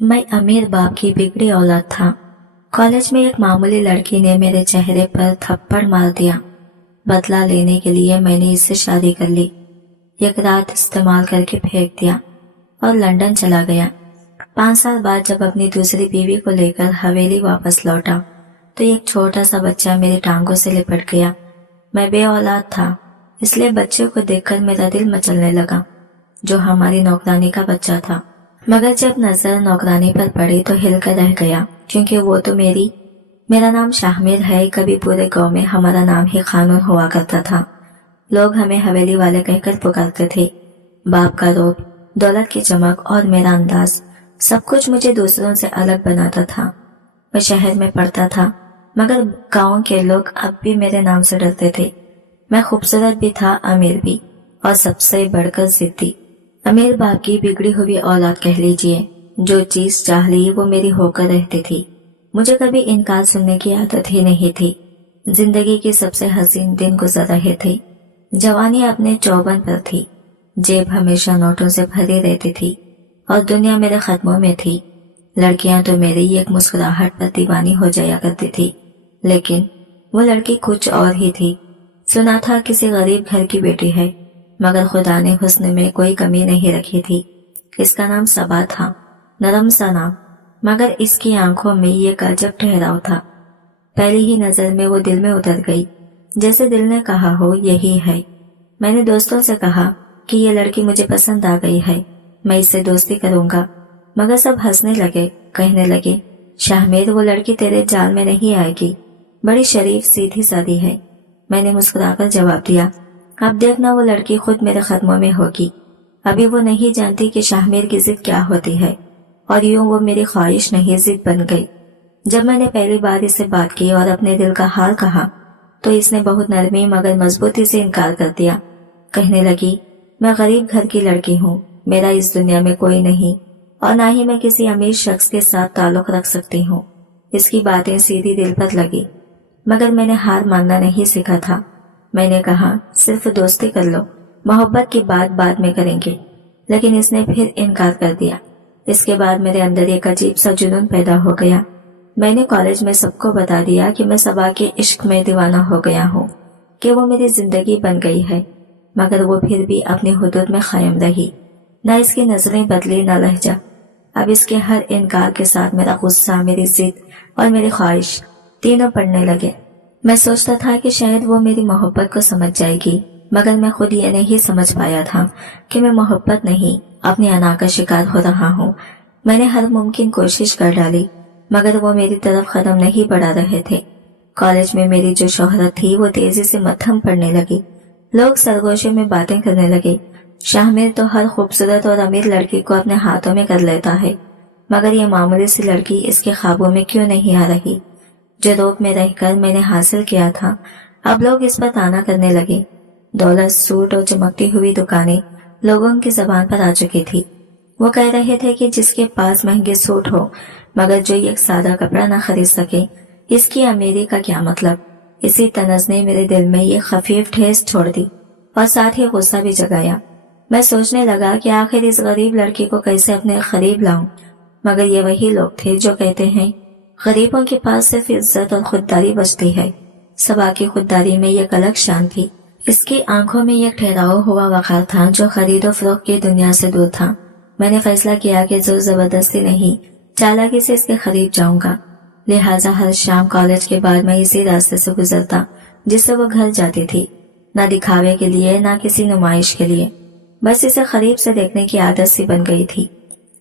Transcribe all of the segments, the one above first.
मैं अमीर बाप की बिगड़ी औलाद था। कॉलेज में एक मामूली लड़की ने मेरे चेहरे पर थप्पड़ मार दिया। बदला लेने के लिए मैंने इससे शादी कर ली। एक रात इस्तेमाल करके फेंक दिया और लंदन चला गया। 5 साल बाद जब अपनी दूसरी बीवी को लेकर हवेली वापस लौटा तो एक छोटा सा बच्चा मेरी टांगों से लिपट गया। मैं बे औलाद था, इसलिए बच्चे को देखकर मेरा दिल मचलने लगा, जो हमारी नौकरानी का बच्चा था। मगर जब नजर नौकरानी पर पड़ी तो हिलकर रह गया, क्योंकि वो तो मेरा नाम शाहमीर है। कभी पूरे गांव में हमारा नाम ही कानून हुआ करता था। लोग हमें हवेली वाले कहकर पुकारते थे। बाप का रोब, दौलत की चमक और मेरा अंदाज, सब कुछ मुझे दूसरों से अलग बनाता था। मैं शहर में पढ़ता था, मगर गांव के लोग अब भी मेरे नाम से डरते थे। मैं खूबसूरत भी था, अमीर भी, और सबसे बढ़कर जिद्दी। अमीर बाप की बिगड़ी हुई औलाद कह लीजिए। जो चीज चाह ली वो मेरी होकर रहती थी। मुझे कभी इनकार सुनने की आदत ही नहीं थी। जिंदगी के सबसे हसीन दिन गुजर रहे थे। जवानी अपने चौबन पर थी। जेब हमेशा नोटों से भरी रहती थी और दुनिया मेरे कदमों में थी। लड़कियां तो मेरी एक मुस्कुराहट पर दीवानी हो जाया करती थी, लेकिन वो लड़की कुछ और ही थी। सुना था किसी गरीब घर की बेटी है, मगर खुदा ने हुस्न में कोई कमी नहीं रखी थी। इसका नाम सबा था, नरम सा नाम, मगर इसकी आंखों में ये अजब ठहराव था। पहली ही नजर में वो दिल में उतर गई, जैसे दिल ने कहा हो यही है। मैंने दोस्तों से कहा कि ये लड़की मुझे पसंद आ गई है, मैं इससे दोस्ती करूंगा, मगर सब हंसने लगे, कहने लगे, शाहमीर वो लड़की तेरे जाल में नहीं आएगी, बड़ी शरीफ सीधी सादी है। मैंने मुस्कुराकर जवाब दिया, अब देखना वो लड़की खुद मेरे कदमों में होगी। अभी वो नहीं जानती कि शाहमीर की जिद क्या होती है, और यूं वो मेरी ख्वाहिश नहीं जिद बन गई। जब मैंने पहली बार इससे बात की और अपने दिल का हाल कहा तो इसने बहुत नरमी मगर मजबूती से इनकार कर दिया। कहने लगी, मैं गरीब घर की लड़की हूँ, मेरा इस दुनिया में कोई नहीं, और ना ही मैं किसी अमीर शख्स के साथ ताल्लुक रख सकती हूँ। इसकी बातें सीधी दिल पर लगी, मगर मैंने हार मानना नहीं सीखा था। मैंने कहा, सिर्फ दोस्ती कर लो, मोहब्बत की बात बाद में करेंगे। लेकिन इसने फिर इनकार कर दिया। इसके बाद मेरे अंदर एक अजीब सा जुनून पैदा हो गया। मैंने कॉलेज में सबको बता दिया कि मैं सबा के इश्क में दीवाना हो गया हूँ, कि वो मेरी जिंदगी बन गई है। मगर वो फिर भी अपनी हुदूद में कायम रही। न इसकी नजरें बदली न लहजा। अब इसके हर इनकार के साथ मेरा गुस्सा, मेरी जिद और मेरी ख्वाहिश तीनों पड़ने लगे। मैं सोचता था कि शायद वो मेरी मोहब्बत को समझ जाएगी, मगर मैं खुद ये नहीं समझ पाया था कि मैं मोहब्बत नहीं, अपनी अना का शिकार हो रहा हूँ। मैंने हर मुमकिन कोशिश कर डाली, मगर वो मेरी तरफ कदम नहीं बढ़ा रहे थे। कॉलेज में मेरी जो शोहरत थी वो तेजी से मत्थम पड़ने लगी। लोग सरगोशे में बातें करने लगे, शाहमीर तो हर खूबसूरत और अमीर लड़की को अपने हाथों में कर लेता है, मगर ये मामूली सी लड़की इसके ख्वाबों में क्यों नहीं आ रही। जो रोब में रहकर मैंने हासिल किया था, अब लोग इस पर ताना करने लगे। दौलत, सूट और चमकती हुई दुकानें लोगों की जबान पर आ चुकी थी। वो कह रहे थे कि जिसके पास महंगे सूट हो मगर जो एक सादा कपड़ा न खरीद सके, इसकी अमीरी का क्या मतलब। इसी तनज ने मेरे दिल में ये खफीफ ठेस छोड़ दी और साथ ही गुस्सा भी जगाया। मैं सोचने लगा कि आखिर इस गरीब लड़की को कैसे अपने करीब लाऊं, मगर ये वही लोग थे जो कहते हैं गरीबों के पास सिर्फ इज्जत और खुददारी बचती है। सबा की खुददारी में एक अलग शान थी। इसकी आंखों में एक ठहराव हुआ वकार था जो खरीदो फरोख्त की दुनिया से दूर था। मैंने फैसला किया कि जोर जबरदस्ती नहीं, चालाकी से इसके करीब जाऊंगा। लिहाजा हर शाम कॉलेज के बाद मैं इसी रास्ते से गुजरता जिससे वो घर जाती थी, ना दिखावे के लिए ना किसी नुमाइश के लिए, बस इसे करीब से देखने की आदत सी बन गई थी।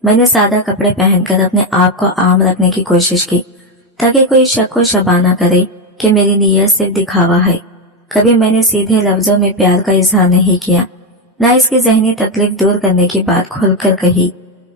मैंने सादा कपड़े पहनकर अपने आप को आम रखने की कोशिश की, ताकि कोई शक व शबाना करे कि मेरी नीयत सिर्फ दिखावा है। कभी मैंने सीधे लफ्जों में प्यार का इजहार नहीं किया, ना इसकी जहनी तकलीफ दूर करने की बात खुलकर कही।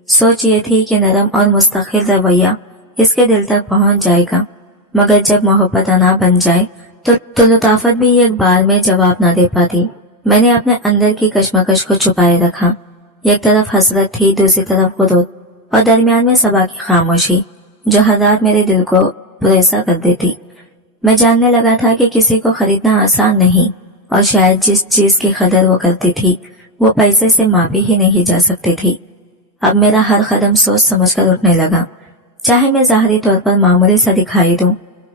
सोच ये थी कि नरम और मुस्तकिल रवैया इसके दिल तक पहुंच जाएगा, मगर जब मोहब्बत अना बन जाए तो लताफत भी एक बार में जवाब न दे पाती। मैंने अपने अंदर की कशमकश को छुपाए रखा। एक तरफ हसरत थी, दूसरी तरफ खुदूद, और दरमियान में सबा की खामोशी जो हर रात मेरे दिल को पुरेसा कर देती। मैं जानने लगा था कि किसी को खरीदना आसान नहीं, और शायद जिस चीज की कदर वो करती थी वो पैसे से मापी ही नहीं जा सकती थी। अब मेरा हर कदम सोच समझ कर उठने लगा। चाहे मैं ज़ाहिरी तौर पर मामूली सा दिखाई दूं,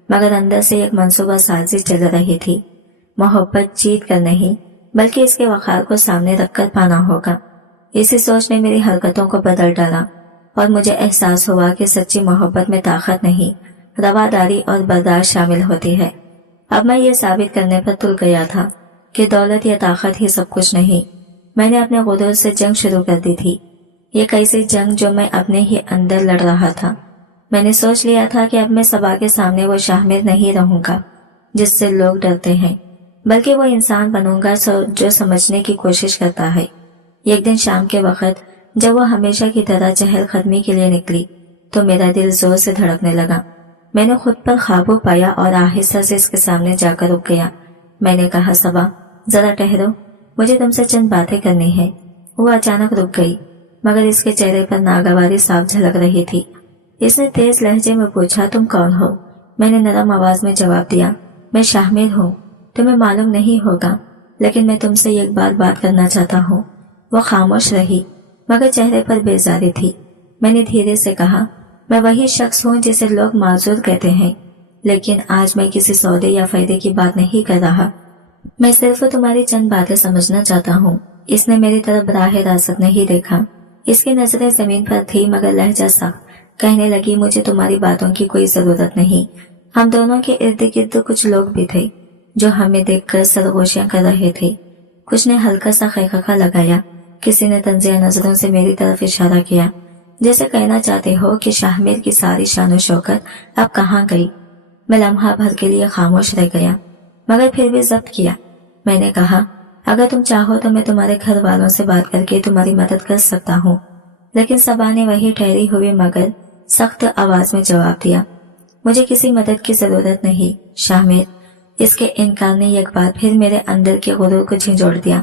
मगर अंदर से एक मंसूबा साजी चल रही थी। मोहब्बत जीत कर नहीं, बल्कि इसके वक़ार को सामने रखकर पाना होगा। इसी सोच ने मेरी हरकतों को बदल डाला और मुझे एहसास हुआ कि सच्ची मोहब्बत में ताकत नहीं, रवादारी और बर्दाश्त शामिल होती है। अब मैं ये साबित करने पर तुल गया था कि दौलत या ताकत ही सब कुछ नहीं। मैंने अपने गुरूर से जंग शुरू कर दी थी, एक ऐसी जंग जो मैं अपने ही अंदर लड़ रहा था। मैंने सोच लिया था कि अब मैं सबा के सामने वो शाहमिर नहीं रहूंगा जिससे लोग डरते हैं, बल्कि वो इंसान बनूंगा जो समझने की कोशिश करता है। एक दिन शाम के वक्त जब वो हमेशा की तरह चहल कदमी के लिए निकली तो मेरा दिल जोर से धड़कने लगा। मैंने खुद पर काबू पाया और आहिस्ता से इसके सामने जाकर रुक गया। मैंने कहा, सबा जरा ठहरो, मुझे तुमसे चंद बातें करनी है। वो अचानक रुक गई, मगर इसके चेहरे पर नागवारी साफ झलक रही थी। इसने तेज लहजे में पूछा, तुम कौन हो? मैंने नरम आवाज में जवाब दिया, मैं शाहमिर हूँ। तुम्हें मालूम नहीं होगा, लेकिन मैं तुमसे एक बात करना चाहता हूँ। वो खामोश रही, मगर चेहरे पर बेजारी थी। मैंने धीरे से कहा, मैं वही शख्स हूँ जिसे लोग माजूर कहते हैं, लेकिन आज मैं किसी सौदे या फायदे की बात नहीं कर रहा। मैं सिर्फ तुम्हारी चंद बातें समझना चाहता हूँ। इसने मेरी तरफ बराह रास्त नहीं देखा। इसकी नजरें जमीन पर थी, मगर लहजा सा कहने लगी, मुझे तुम्हारी बातों की कोई जरूरत नहीं। हम दोनों के इर्द गिर्द कुछ लोग भी थे जो हमें देखकर सरगोशियां कर रहे थे। कुछ ने हल्का सा खैखा लगाया, किसी ने तंजिया नजरों से मेरी तरफ इशारा किया, जैसे कहना चाहते हो कि शाहमिर की सारी शान शौकत अब कहाँ गई। मैं लम्हा भर के लिए खामोश रह गया, मगर फिर भी जब्त किया। मैंने कहा, अगर तुम चाहो तो मैं तुम्हारे घर वालों से बात करके तुम्हारी मदद कर सकता हूँ। लेकिन सबा ने वही ठहरी हुई मगर सख्त आवाज में जवाब दिया, मुझे किसी मदद की जरूरत नहीं शाहमिर। इसके इनकार ने एक बार फिर मेरे अंदर के गुरूर को झिंझोड़ दिया।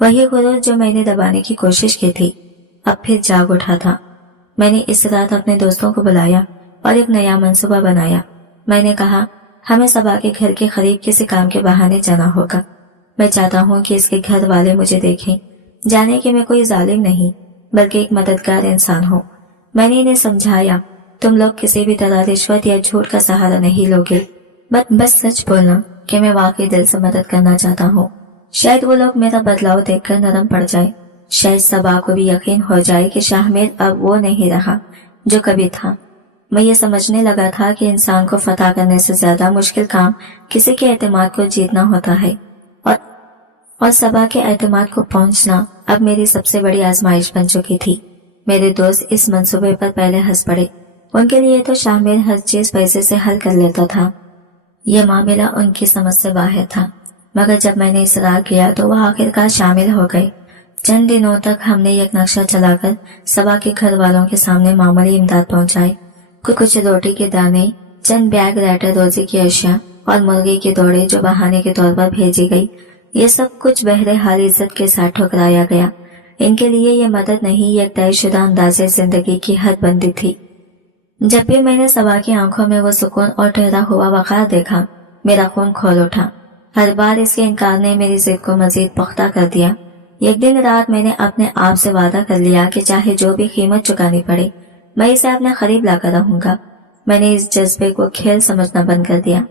वही गुरूर जो मैंने दबाने की कोशिश की थी अब फिर जाग उठा था। मैंने इस रात अपने दोस्तों को बुलाया और एक नया मंसूबा बनाया। मैंने कहा, हमें सबा के घर के करीब किसी काम के बहाने जाना होगा। मैं चाहता हूँ कि इसके घर वाले मुझे देखें, जाने कि मैं कोई जालिम नहीं बल्कि एक मददगार इंसान हूँ। मैंने इन्हें समझाया, तुम लोग किसी भी तरह रिश्वत या झूठ का सहारा नहीं लोगे, बस सच बोलना कि मैं वाकई दिल से मदद करना चाहता हूँ। शायद वो लोग मेरा बदलाव देखकर नरम पड़ जाए। शायद सबा को भी यकीन हो जाए कि शाहमिर अब वो नहीं रहा जो कभी था। मैं ये समझने लगा था कि इंसान को फतह करने से ज्यादा मुश्किल काम किसी के एतमाद को जीतना होता है, और सबा के एतमाद को पहुंचना अब मेरी सबसे बड़ी आजमाइश बन चुकी थी। मेरे दोस्त इस मंसूबे पर पहले हंस पड़े। उनके लिए तो शामिर हर चीज पैसे से हल कर लेता था। यह मामला उनकी समझ से बाहर था, मगर जब मैंने इसरार किया तो वह आखिरकार शामिल हो गए। चंद दिनों तक हमने एक नक्शा चलाकर सबा के घर वालों के सामने मामूली इमदाद पहुंचाए। कुछ रोटी के दाने, चंद बैग रैटर रोजी की अशिया और मुर्गी के दौड़े जो बहाने के तौर पर भेजी गई, ये सब कुछ बहरे हाल इज्जत के साथ ठुकराया गया। इनके लिए ये मदद नहीं, एक तयशुदा अंदाजे जिंदगी की हद बंदी थी। जब भी मैंने सबा की आंखों में वो सुकून और ठहरा हुआ वक़ार देखा, मेरा खून खोल उठा। हर बार इसके इनकार ने मेरी जिद को मजीद पुख्ता कर दिया। एक दिन रात मैंने अपने आप से वादा कर लिया कि चाहे जो भी कीमत चुकानी पड़े, मैं इसे अपने करीब लाकर रहूंगा। मैंने इस जज्बे को खेल समझना बंद कर दिया।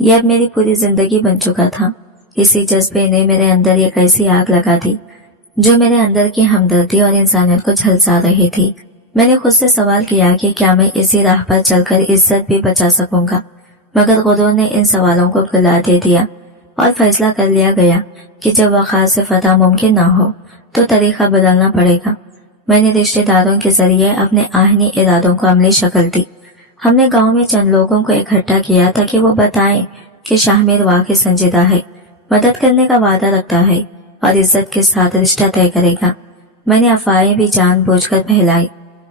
यह अब मेरी पूरी जिंदगी बन चुका था। इसी जज्बे ने मेरे अंदर एक ऐसी आग लगा दी जो मेरे अंदर की हमदर्दी और इंसानियत को झलसा रही थी। मैंने खुद से सवाल किया कि क्या मैं इसी राह पर चलकर इज्जत भी बचा सकूंगा, मगर गुरूर ने इन सवालों को गिला दे दिया और फैसला कर लिया गया कि जब वक़ार से फतह मुमकिन ना हो तो तरीका बदलना पड़ेगा। मैंने रिश्तेदारों के जरिए अपने आहनी इरादों को अमली शक्ल दी। हमने गांव में चंद लोगों को इकट्ठा किया ताकि वो बताएं कि शाहमिर वाकई संजीदा है, मदद करने का वादा रखता है और इज्जत के साथ रिश्ता तय करेगा। मैंने अफवाहें भी जानबूझकर फैलाई।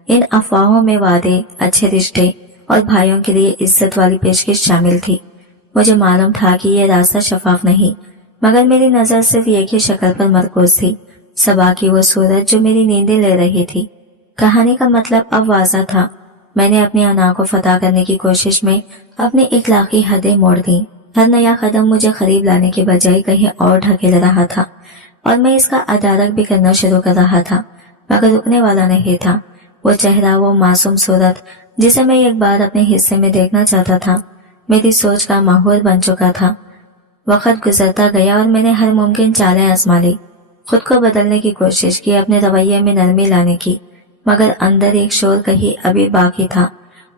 इन अफवाहों में वादे, अच्छे रिश्ते और भाइयों के लिए इज्जत वाली पेशकश शामिल थी। मुझे मालूम था कि ये रास्ता शफाफ नहीं, मगर मेरी नजर सिर्फ एक ही शक्ल पर मरकूज थी, सबा की वो सूरत जो मेरी नींदें ले रही थी। कहानी का मतलब अब वाज़ा था। मैंने अपनी अना को फतह करने की कोशिश में अपनी इखलाकी हदें मोड़ दी। हर नया कदम मुझे करीब लाने के बजाय कहीं और ढकेल रहा था और मैं इसका अदारक भी करना शुरू कर रहा था। मगर रुकने वाला नहीं था। वो चेहरा, वो मासूम सूरत जिसे मैं एक बार अपने हिस्से में देखना चाहता था, मेरी सोच का माहौल बन चुका था। वक्त गुजरता गया और मैंने हर मुमकिन चालें आजमा ली, खुद को बदलने की कोशिश की, अपने रवैये में नरमी लाने की, मगर अंदर एक शोर कहीं अभी बाकी था।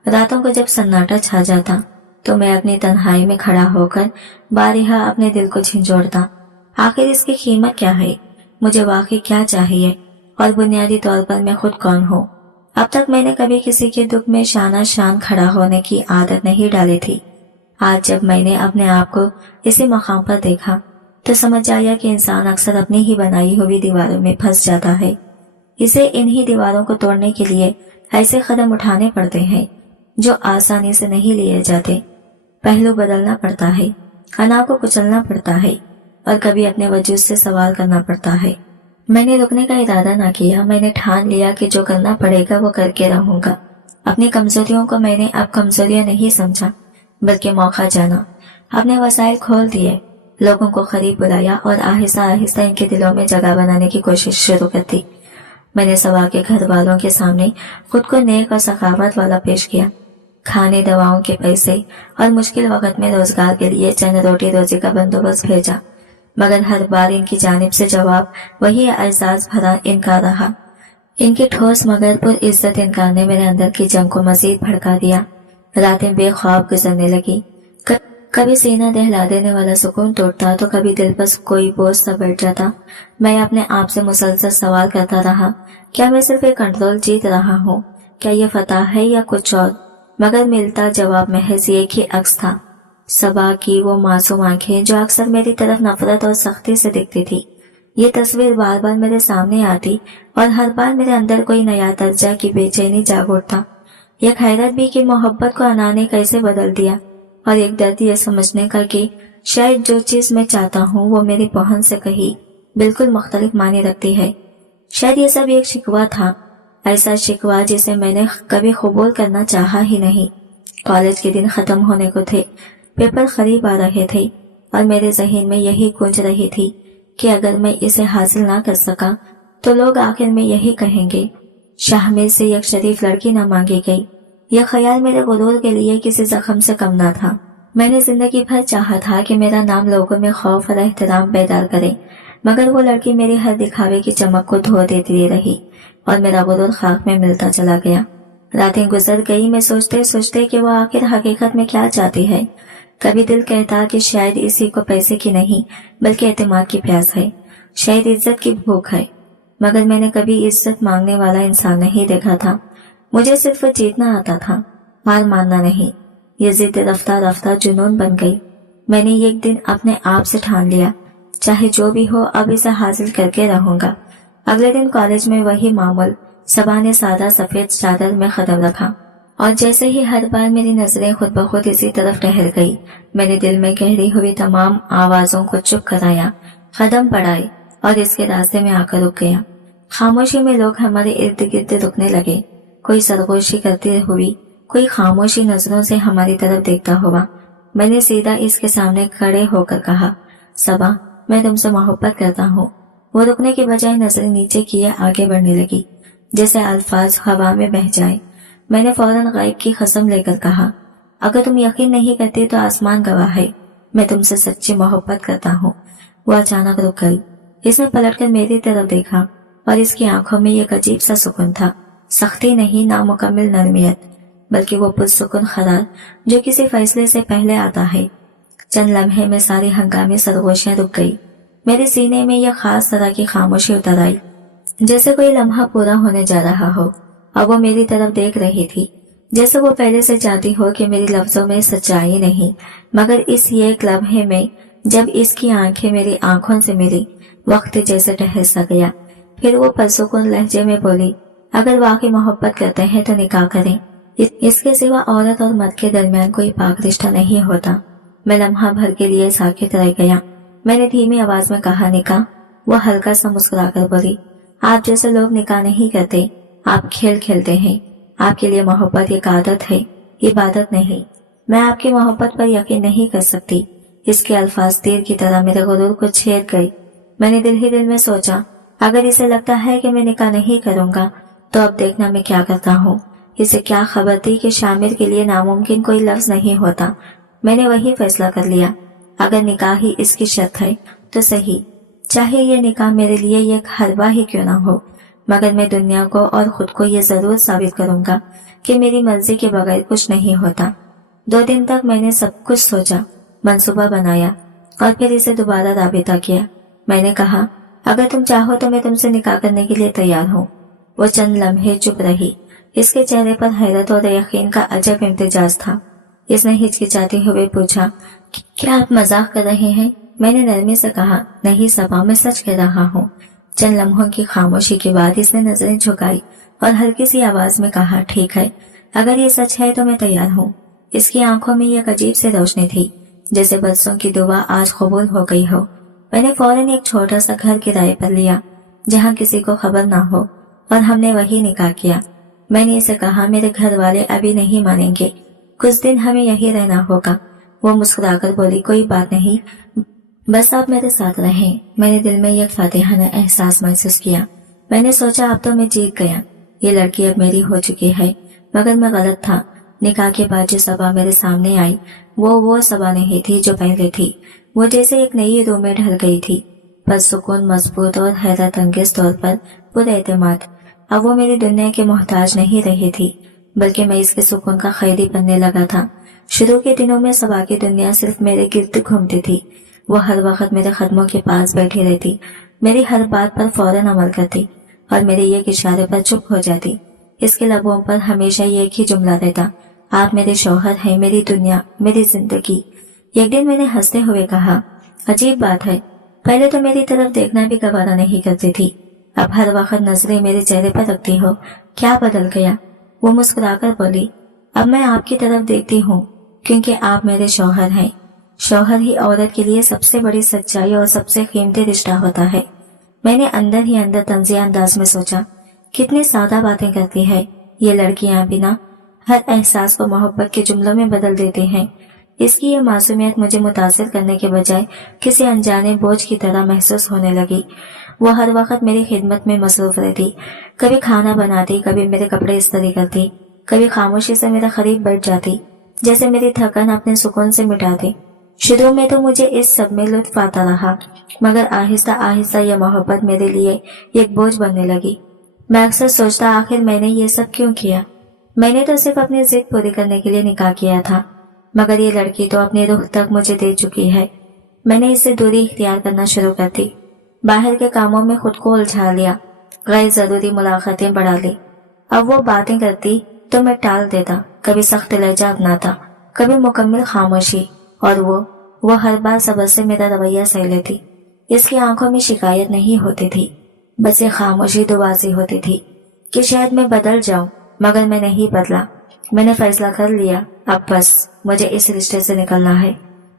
रातों को जब सन्नाटा छा जाता तो मैं अपनी तन्हाई में खड़ा होकर बारिहा अपने दिल को झंझोड़ता। आखिर इसकी कीमत क्या है, मुझे वाकई क्या चाहिए, और बुनियादी तौर पर मैं खुद कौन हूँ। अब तक मैंने कभी किसी के दुख में शाना शान खड़ा होने की आदत नहीं डाली थी। आज जब मैंने अपने आप को इसी मकाम पर देखा तो समझ आया कि इंसान अक्सर अपनी ही बनाई हुई दीवारों में फंस जाता है। इसे इन्हीं दीवारों को तोड़ने के लिए ऐसे कदम उठाने पड़ते हैं जो आसानी से नहीं लिए जाते। पहलू बदलना पड़ता है, अना को कुचलना पड़ता है, और कभी अपने वजूद से सवाल करना पड़ता है। मैंने रुकने का इरादा न किया। मैंने ठान लिया कि जो करना पड़ेगा वो करके रहूंगा। अपनी कमजोरियों को मैंने अब कमजोरियां नहीं समझा, बल्कि मौका जाना। अपने वसाइल खोल दिए, लोगों को करीब बुलाया और आहिस्ता आहिस्ता इनके दिलों में जगह बनाने की कोशिश शुरू कर दी। मैंने सवा के घर वालों के सामने खुद को नेक और सखावत वाला पेश किया। खाने, दवाओं के पैसे और मुश्किल वक्त में रोजगार के लिए चंद रोटी रोजी का बंदोबस्त भेजा, मगर हर बार इनकी जानिब से जवाब वही एहसास भरा इनकार रहा। इनकी ठोस मगर पुरइज्जत इनकार ने मेरे अंदर की जंग को मजीद भड़का दिया। रातें बेख्वाब गुजरने लगी। कभी सीना दहला देने वाला सुकून टूटता तो कभी दिल पर कोई बोझ सा बैठ जाता। मैं अपने आप से मुसलसल सवाल करता रहा, क्या मैं सिर्फ एक कंट्रोल जीत रहा हूँ, क्या ये फतह है या कुछ और। मगर मिलता जवाब महज एक ही अक्स था, सबा की वो मासूम आंखें जो अक्सर मेरी तरफ नफरत और सख्ती से दिखती थी। ये तस्वीर बार बार मेरे सामने आती और हर बार मेरे अंदर कोई नया दर्जा की बेचैनी जाग उठता। एक हैरत भी कि मोहब्बत को अना ने कैसे बदल दिया, और एक दर्द ये समझने का कि शायद जो चीज मैं चाहता हूँ वो मेरी पहुंच से कहीं बिल्कुल मुख्तलिफ मायने रखती है। शायद ये सब एक शिकवा था, ऐसा शिकवा जिसे मैंने कभी कबूल करना चाहा ही नहीं। कॉलेज के दिन खत्म होने को थे, पेपर करीब आ रहे थे और मेरे जहन में यही गूंज रही थी कि अगर मैं इसे हासिल ना कर सका तो लोग आखिर में यही कहेंगे, शाहमेर से एक शरीफ लड़की ना मांगी गई। यह ख्याल मेरे गुरूर के लिए किसी जख्म से कम ना था। मैंने जिंदगी भर चाहा था कि मेरा नाम लोगों में खौफ और एहतराम बेदार करे, मगर वो लड़की मेरी हर दिखावे की चमक को धो देती रही और मेरा गुरूर खाक में मिलता चला गया। रातें गुजर गई, मैं सोचते सोचते कि वो आखिर हकीकत में क्या चाहती है। कभी दिल कहता कि शायद इसी को पैसे की नहीं बल्कि एतमाद की प्यास है, शायद इज्जत की भूख है, मगर मैंने कभी इज्जत मांगने वाला इंसान नहीं देखा था। मुझे सिर्फ जीतना आता था, हार मानना नहीं। ये जिद रफ्ता रफ्ता जुनून बन गई। मैंने एक दिन अपने आप से ठान लिया, चाहे जो भी हो अब इसे हासिल करके रहूंगा। अगले दिन कॉलेज में वही मामूल, सबा ने सादा सफेद चादर में कदम रखा और जैसे ही हर बार मेरी नजरें खुद ब खुद इसी तरफ ठहर गई, मैंने दिल में गहरी हुई तमाम आवाजों को चुप कराया, कदम बढ़ाए और इसके रास्ते में आकर रुक गया। खामोशी में लोग हमारे इर्द गिर्द रुकने लगे, कोई सरगोशी करती हुई, कोई खामोशी नजरों से हमारी तरफ देखता हुआ। मैंने सीधा इसके सामने खड़े होकर कहा, सबा मैं तुमसे मोहब्बत करता हूँ। वो रुकने के बजाय नजरें नीचे किए आगे बढ़ने लगी, जैसे अल्फाज हवा में बह जाए। मैंने फौरन गायब की कसम लेकर कहा, अगर तुम यकीन नहीं करती तो आसमान गवाह है, मैं तुमसे सच्ची मोहब्बत करता हूँ। वो अचानक रुक गई। इसने पलटकर मेरी तरफ देखा और इसकी आंखों में एक अजीब सा सुकून था, सख्ती नहीं, नामुकम्मल नरमियत, बल्कि वो पुरसुकून करार जो किसी फैसले से पहले आता है। चंद लम्हे में सारी हंगामी सरगोशियां रुक गई। मेरे सीने में यह खास तरह की खामोशी उतर आई, जैसे कोई लम्हा पूरा होने जा रहा हो। अब वो मेरी तरफ देख रही थी, जैसे वो पहले से जानती हो कि मेरी लफ्जों में सच्चाई नहीं, मगर इस एक लम्हे में जब इसकी आंखें मेरी आंखों से मिली, वक्त जैसे ठहर सा गया। फिर वो पुरसुकून लहजे में बोली, अगर वाकई मोहब्बत करते हैं तो निकाह करें। इसके सिवा औरत और मर्द के दरमियान कोई पाक रिश्ता नहीं होता। मैं लम्हा भर के लिए साकित रह गया। मैंने धीमी आवाज में कहा, निकाह। वो हल्का सा मुस्कुराकर बोली, आप जैसे लोग निकाह नहीं करते, आप खेल खेलते हैं। आपके लिए मोहब्बत एक आदत है, इबादत नहीं। मैं आपकी मोहब्बत पर यकीन नहीं कर सकती। इसके अल्फाज तीर की तरह मेरे गुरूर को छेद गए। मैंने दिल ही दिल में सोचा, अगर इसे लगता है कि मैं निकाह नहीं करूंगा तो अब देखना मैं क्या करता हूँ। इसे क्या खबर थी कि शामिर के लिए नामुमकिन कोई लफ्ज नहीं होता। मैंने वही फैसला कर लिया, अगर निकाह ही इसकी शर्त है तो सही, चाहे ये निकाह मेरे लिए एक हलवा ही क्यों ना हो, मगर मैं दुनिया को और खुद को ये जरूर साबित करूंगा कि मेरी मर्जी के बगैर कुछ नहीं होता। 2 दिन तक मैंने सब कुछ सोचा, मंसूबा बनाया और फिर इसे दोबारा राबिता किया। मैंने कहा, अगर तुम चाहो तो मैं तुमसे निकाह करने के लिए तैयार हूँ। वो चंद लम्हे चुप रही। इसके चेहरे पर हैरत और यकीन का अजब इम्तिजाज था। इसने हिचकिचाते हुए पूछा, क्या आप मजाक कर रहे हैं? मैंने नरमी से कहा, नहीं सबा, मैं सच कह रहा हूँ। चंद लम्हों की खामोशी के बाद इसने नजरें झुकाई और हल्की सी आवाज में कहा, ठीक है, अगर ये सच है तो मैं तैयार हूँ। इसकी आंखों में एक अजीब सी रोशनी थी, जैसे बच्चों की दुआ आज कबूल हो गई हो। मैंने फौरन एक छोटा सा घर किराए पर लिया जहाँ किसी को खबर ना हो और हमने वही निकाह किया। मैंने इसे कहा, मेरे घर वाले अभी नहीं मानेंगे, कुछ दिन हमें यही रहना होगा। वो मुस्कुराकर बोली, कोई बात नहीं, बस आप मेरे साथ रहें। मैंने दिल में एक फातिहाना एहसास महसूस किया। मैंने सोचा, अब तो मैं जीत गया, ये लड़की अब मेरी हो चुकी है। मगर मैं गलत था। निकाह के बाद जो सबा मेरे सामने आई वो सबा नहीं थी जो पहले थी। वो जैसे एक नई रूह में ढल गई थी, पर सुकून, मजबूत और हैरत अंगेज तौर पर पुरएतमाद। अब वो मेरी दुनिया के मोहताज नहीं रही थी, बल्कि मैं इसके सुकून का खैदी बनने लगा था। शुरू के दिनों में सबा की दुनिया सिर्फ मेरे गिर्द घूमती थी। वो हर वक्त मेरे कदमों के पास बैठी रहती, मेरी हर बात पर फौरन अमल करती और मेरे एक इशारे पर चुप हो जाती। इसके लबों पर हमेशा एक ही जुमला रहता, आप मेरे शौहर हैं, मेरी दुनिया, मेरी जिंदगी। एक दिन मैंने हंसते हुए कहा, अजीब बात है, पहले तो मेरी तरफ देखना भी गवारा नहीं करती थी, अब हर वक्त नजरें मेरे चेहरे पर रखती हो, क्या बदल गया? वो मुस्कुराकर बोली, अब मैं आपकी तरफ देखती हूँ क्योंकि आप मेरे शौहर हैं। शौहर ही औरत के लिए सबसे बड़ी सच्चाई और सबसे कीमती रिश्ता होता है। मैंने अंदर ही अंदर तंजिया अंदाज में सोचा, कितनी सादा बातें करती है ये लड़कियां, बिना हर एहसास को मोहब्बत के जुमलों में बदल देते हैं। इसकी ये मासूमियत मुझे मुतासिर करने के बजाय किसी अनजाने बोझ की तरह महसूस होने लगी। वो हर वक्त मेरी खिदमत में मसरूफ रहती, कभी खाना बनाती, कभी मेरे कपड़े इस्त्री करती, कभी खामोशी से मेरे करीब बैठ जाती, जैसे मेरी थकान अपने सुकून से मिटा दी। शुरू में तो मुझे इस सब में लुत्फ आता रहा, मगर आहिस्ता आहिस्ता यह मोहब्बत मेरे लिए एक बोझ बनने लगी। मैं अक्सर सोचता, आखिर मैंने ये सब क्यों किया? मैंने तो सिर्फ अपनी जिद पूरी करने के लिए निकाह किया था, मगर ये लड़की तो अपनी रूह तक मुझे दे चुकी है। मैंने इससे दूरी इख्तियार करना शुरू कर दी, बाहर के कामों में खुद को उलझा लिया, गैर जरूरी मुलाकातें बढ़ा ली। अब वो बातें करती तो मैं टाल देता, कभी सख्त लहजा अपनाता, कभी मुकम्मल खामोशी, और वो हर बार सब्र से मेरा रवैया सह लेती। इसकी आंखों में शिकायत नहीं होती थी, बस एक खामोशी दुआसी होती थी कि शायद मैं बदल जाऊं, मगर मैं नहीं बदला। मैंने फैसला कर लिया, अब बस मुझे इस रिश्ते से निकलना है।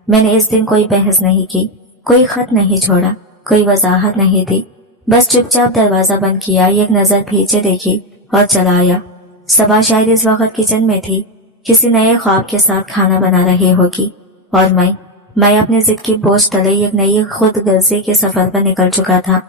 मैंने इस दिन कोई बहस नहीं की, कोई खत नहीं छोड़ा, कोई वजाहत नहीं दी, बस चुपचाप दरवाजा बंद किया, एक नजर पीछे देखी और चला आया। सबा शायद इस वक्त किचन में थी, किसी नए ख्वाब के साथ खाना बना रही होगी, और मैं अपने जिद की बोझ तले एक नई खुद गर्जी के सफर पर निकल चुका था।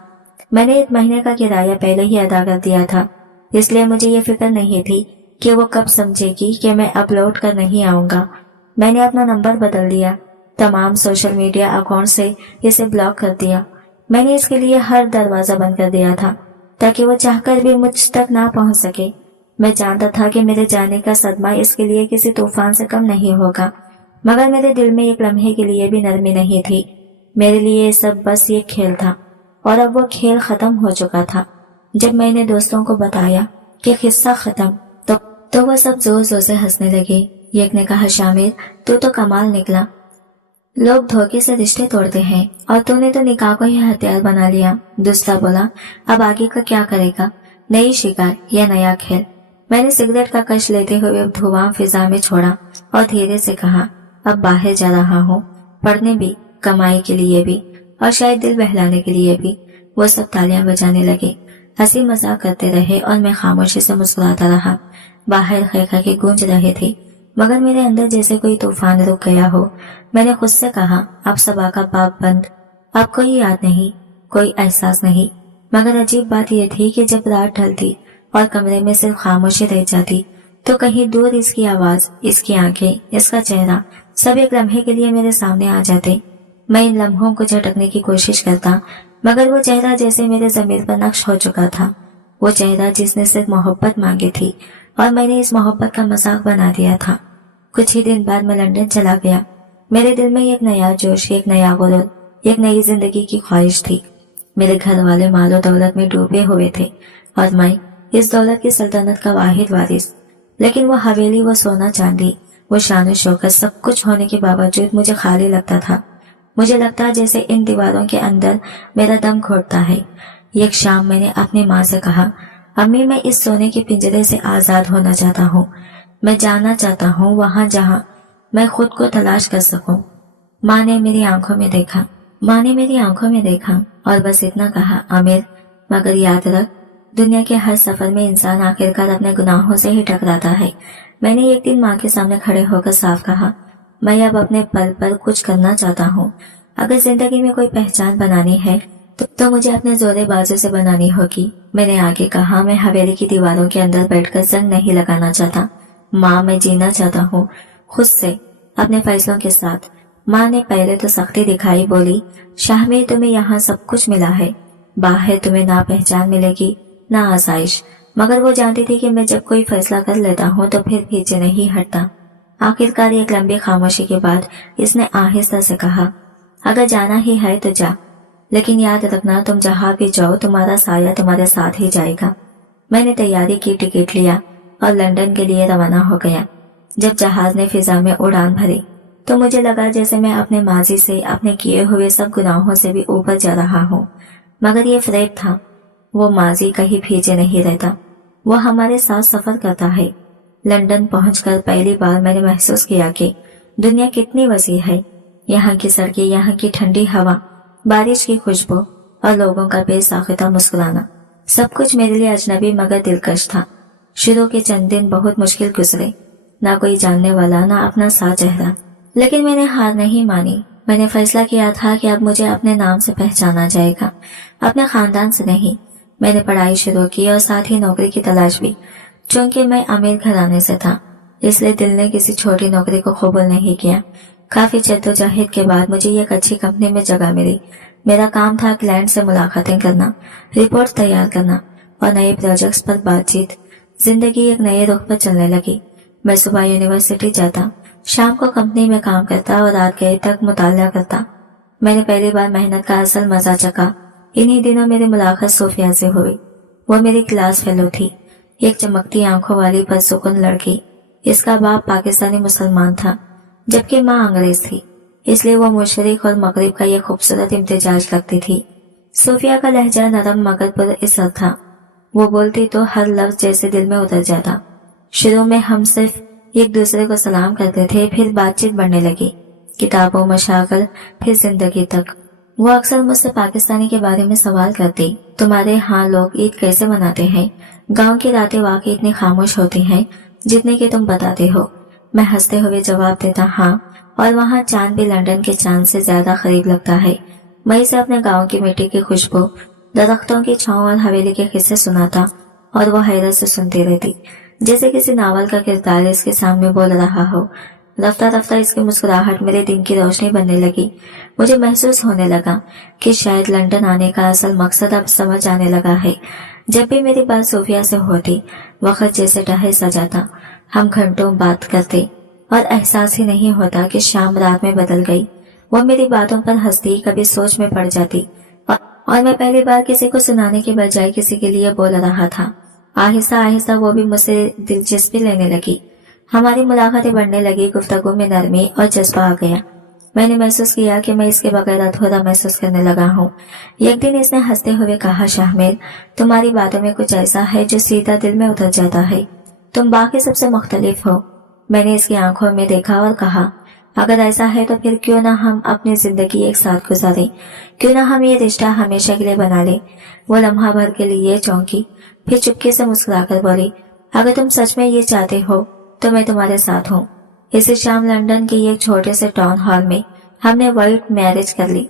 मैंने 1 महीने का किराया पहले ही अदा कर दिया था, इसलिए मुझे ये फिक्र नहीं थी कि वो कब समझेगी कि मैं अब लौट कर नहीं आऊंगा। मैंने अपना नंबर बदल दिया, तमाम सोशल मीडिया अकाउंट से इसे ब्लॉक कर दिया। मैंने इसके लिए हर दरवाजा बंद कर दिया था ताकि वो चाहकर भी मुझ तक ना पहुंच सके। मैं जानता था कि मेरे जाने का सदमा इसके लिए किसी तूफान से कम नहीं होगा, मगर मेरे दिल में एक लम्हे के लिए भी नरमी नहीं थी। मेरे लिए सब बस एक खेल था, और अब वो खेल खत्म हो चुका था। जब मैंने दोस्तों को बताया कि किस्सा खत्म, तो वो सब जोर जोर से हंसने लगे। एक ने कहा, शामिर तू तो कमाल निकला, लोग धोखे से रिश्ते तोड़ते हैं और तूने तो निकाह को ही हथियार बना लिया। दूसरा बोला, अब आगे का क्या करेगा, नई शिकार या नया खेल? मैंने सिगरेट का कश लेते हुए धुआं फिजा में छोड़ा और धीरे से कहा, अब बाहर जा रहा हूँ, पढ़ने भी, कमाई के लिए भी, और शायद दिल बहलाने के लिए भी। वो सब तालियां बजाने लगे, हंसी मजाक करते रहे और मैं खामोशी से मुस्कुराता रहा। बाहर खैखा के गूंज रहे थे, मगर मेरे अंदर जैसे कोई तूफान रुक गया हो। मैंने खुद से कहा, अब सबा का बाप बंद, अब कोई याद नहीं, कोई एहसास नहीं। मगर अजीब बात यह थी कि जब रात ढलती और कमरे में सिर्फ खामोशी रह जाती तो कहीं दूर इसकी आवाज, इसकी आंखें, इसका चेहरा सब एक लम्हे के लिए मेरे सामने आ जाते। मैं इन लम्हों को झटकने की कोशिश करता, मगर वो चेहरा जैसे मेरे ज़मीर पर नक्श हो चुका था। वो चेहरा जिसने सिर्फ मोहब्बत मांगी थी और मैंने इस मोहब्बत का मजाक बना दिया था। कुछ ही दिन बाद मैं लंदन चला गया। मेरे दिल में एक नया जोश, एक नया गुरूर, एक नई जिंदगी की ख्वाहिश थी। मेरे घर वाले मालो दौलत में डूबे हुए थे और मैं इस दौलत की सल्तनत का वाहिद वारिस। लेकिन वो हवेली, वो सोना चांदी, वो शान शौकत सब कुछ होने के बावजूद मुझे खाली लगता था। मुझे लगता जैसे इन दीवारों के अंदर मेरा दम घोटता है। एक शाम मैंने अपनी माँ से कहा, अम्मी मैं इस सोने के पिंजरे से आजाद होना चाहता हूँ। मैं जाना चाहता हूँ वहां जहाँ मैं खुद को तलाश कर सकूं। माँ ने मेरी आंखों में देखा और बस इतना कहा, आमिर मगर याद रख, दुनिया के हर सफर में इंसान आखिरकार अपने गुनाहों से ही टकराता है। मैंने एक दिन माँ के सामने खड़े होकर साफ कहा, मैं अब अपने पल पर कुछ करना चाहता हूँ। अगर जिंदगी में कोई पहचान बनानी है तो मुझे अपने जोरे बाजू से बनानी होगी। मैंने आगे कहा, मैं हवेली की दीवारों के अंदर बैठकर जंग नहीं लगाना चाहता। माँ मैं जीना चाहता हूँ खुद से, अपने फैसलों के साथ। माँ ने पहले तो सख्ती दिखाई, बोली, शाहमीर तुम्हें यहाँ सब कुछ मिला है, बाहर तुम्हें ना पहचान मिलेगी ना आसाइश। मगर वो जानती थी कि मैं जब कोई फैसला कर लेता हूँ तो फिर पीछे नहीं हटता। आखिरकार एक लंबी खामोशी के बाद इसने आहिस्ता से कहा, अगर जाना ही है तो जा, लेकिन याद रखना तुम जहाँ भी जाओ तुम्हारा साया तुम्हारे साथ ही जाएगा। मैंने तैयारी की, टिकट लिया और लंदन के लिए रवाना हो गया। जब जहाज ने फिजा में उड़ान भरी तो मुझे लगा जैसे मैं अपने माजी से, अपने किए हुए सब गुनाहों से भी ऊपर जा रहा हूँ। मगर ये फरेब था। वो माजी कहीं पीछे नहीं रहता, वो हमारे साथ सफर करता है। लंदन पहुंचकर पहली बार मैंने महसूस किया कि दुनिया कितनी वसी है। यहाँ की सड़कें, यहाँ की ठंडी हवा, बारिश की खुशबू और लोगों का बेसाख्ता मुस्कुराना, सब कुछ मेरे लिए अजनबी मगर दिलकश था। शुरू के चंद दिन बहुत मुश्किल गुजरे, ना कोई जानने वाला, ना अपना सा चेहरा। लेकिन मैंने हार नहीं मानी। मैंने फैसला किया था कि अब मुझे अपने नाम से पहचाना जाएगा, अपने खानदान से नहीं। मैंने पढ़ाई शुरू की और साथ ही नौकरी की तलाश भी। चूंकि मैं अमीर घराने से था, इसलिए दिल ने किसी छोटी नौकरी को कबूल नहीं किया। काफी जद्दोजहद के बाद मुझे एक अच्छी कंपनी में जगह मिली। मेरा काम था क्लाइंट से मुलाकातें करना, रिपोर्ट तैयार करना और नए प्रोजेक्ट्स पर बातचीत। जिंदगी एक नए रुख पर चलने लगी। मैं सुबह यूनिवर्सिटी जाता, शाम को कंपनी में काम करता और रात गए तक मुताला करता। मैंने पहली बार मेहनत का असल मजा चखा। इन्हीं दिनों मेरी मुलाकात सोफिया से हुई। वो मेरी क्लास फेलो थी, एक चमकती आंखों वाली परसुकून लड़की। इसका बाप पाकिस्तानी मुसलमान था जबकि माँ अंग्रेज थी, इसलिए वो मुशरिक और मगरिब का ये खूबसूरत इम्तिजाज लगती थी। सोफिया का लहजा नरम मगर पुरअसर था। वो बोलती तो हर लफ्ज जैसे दिल में उतर जाता। शुरू में हम सिर्फ एक दूसरे को सलाम करते थे, फिर बातचीत बढ़ने लगी, किताबों, मशागल, फिर जिंदगी तक। वो अक्सर मुझसे पाकिस्तानी के बारे में सवाल करती, तुम्हारे यहाँ लोग ईद कैसे मनाते हैं? गांव की रातें वाकई इतनी खामोश होती हैं जितने कि तुम बताते हो। मैं हंसते हुए जवाब देता, हाँ, और वहाँ चांद भी लंदन के चांद से ज्यादा करीब लगता है। मैं इसे अपने गाँव की मिट्टी की खुशबू, दरख्तों की छांव और हवेली के किस्से सुनाता और वो हैरत से सुनती रहती, जैसे किसी नावल का किरदार इसके सामने बोल रहा हो। रफ्ता रफ्ता इसकी मुस्कुराहट मेरे दिन की रोशनी बनने लगी। मुझे महसूस होने लगा कि शायद लंदन आने का असल मकसद अब समझ आने लगा है। जब भी मेरी बात सोफिया से होती, वक्त जैसे ठहर सा जाता। हम घंटों बात करते और एहसास ही नहीं होता कि शाम रात में बदल गई। वो मेरी बातों पर हंसती, कभी सोच में पड़ जाती और मैं पहली बार किसी को सुनाने के बजाय किसी के लिए बोल रहा था। आहिस्ता आहिस्ता वो भी मुझसे दिलचस्पी लेने लगी। हमारी मुलाकातें बढ़ने लगी, गुफ्तगू में नरमी और जज्बा आ गया। मैंने महसूस किया कि मैं इसके बगैर अधूरा महसूस करने लगा हूँ। एक दिन इसने हंसते हुए कहा, शाहमीर तुम्हारी बातों में कुछ ऐसा है जो सीधा दिल में उतर जाता है। तुम बाकी सबसे मुख्तलिफ हो। मैंने इसकी आंखों में देखा और कहा, अगर ऐसा है तो फिर क्यों ना हम अपनी जिंदगी एक साथ गुजारें, क्यों ना हम ये रिश्ता हमेशा के लिए बना ले। वो लम्हा भर के लिए चौंकी, फिर चुपके से मुस्कुराकर बोली, अगर तुम सच में ये चाहते हो तो मैं तुम्हारे साथ हूँ। इसी शाम लंदन के एक छोटे से टाउन हॉल में हमने वाइट मैरिज कर ली।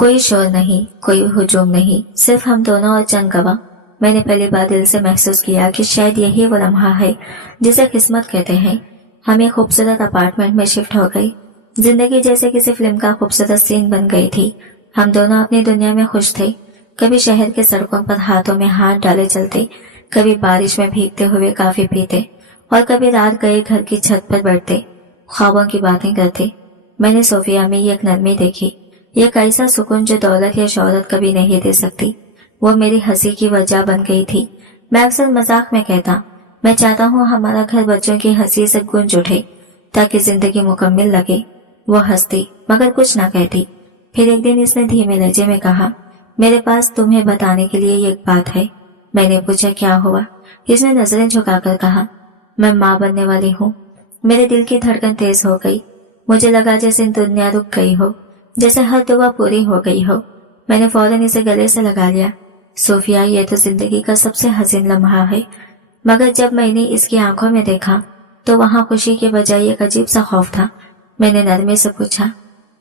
कोई शोर नहीं, कोई हुजूम नहीं, सिर्फ हम दोनों और चंद गवाह। मैंने पहली बार दिल से महसूस किया कि शायद यही वो लम्हा है जिसे किस्मत कहते हैं। हम एक खूबसूरत अपार्टमेंट में शिफ्ट हो गई। जिंदगी जैसे किसी फिल्म का खूबसूरत सीन बन गई थी। हम दोनों अपनी दुनिया में खुश थे। कभी शहर के सड़कों पर हाथों में हाथ डाले चलते, कभी बारिश में भीगते हुए कॉफी पीते और कभी रात गए घर की छत पर बैठते, ख्वाबों की बातें करते। मैंने सोफिया में ये एक नरमी देखी, एक ऐसा सुकून जो दौलत या शोहरत कभी नहीं दे सकती। वो मेरी हंसी की वजह बन गई थी। मैं अक्सर मजाक में कहता, मैं चाहता हूँ हमारा घर बच्चों की हंसी से गूंज उठे ताकि जिंदगी मुकम्मल लगे। वो हंसती मगर कुछ ना कहती। फिर एक दिन इसने धीमे लहजे में कहा, मेरे पास तुम्हें बताने के लिए एक बात है। मैंने पूछा, क्या हुआ? इसने नजरें झुकाकर कहा, मैं माँ बनने वाली हूँ। मेरे दिल की धड़कन तेज हो गई। मुझे लगा जैसे दुनिया रुक गई हो, जैसे हर दुआ पूरी हो गई हो। मैंने फौरन इसे गले से लगा लिया। सोफिया, ये तो जिंदगी का सबसे हसीन लम्हा है। मगर जब मैंने इसकी आंखों में देखा तो वहाँ खुशी के बजाय एक अजीब सा खौफ था। मैंने नरमी से पूछा,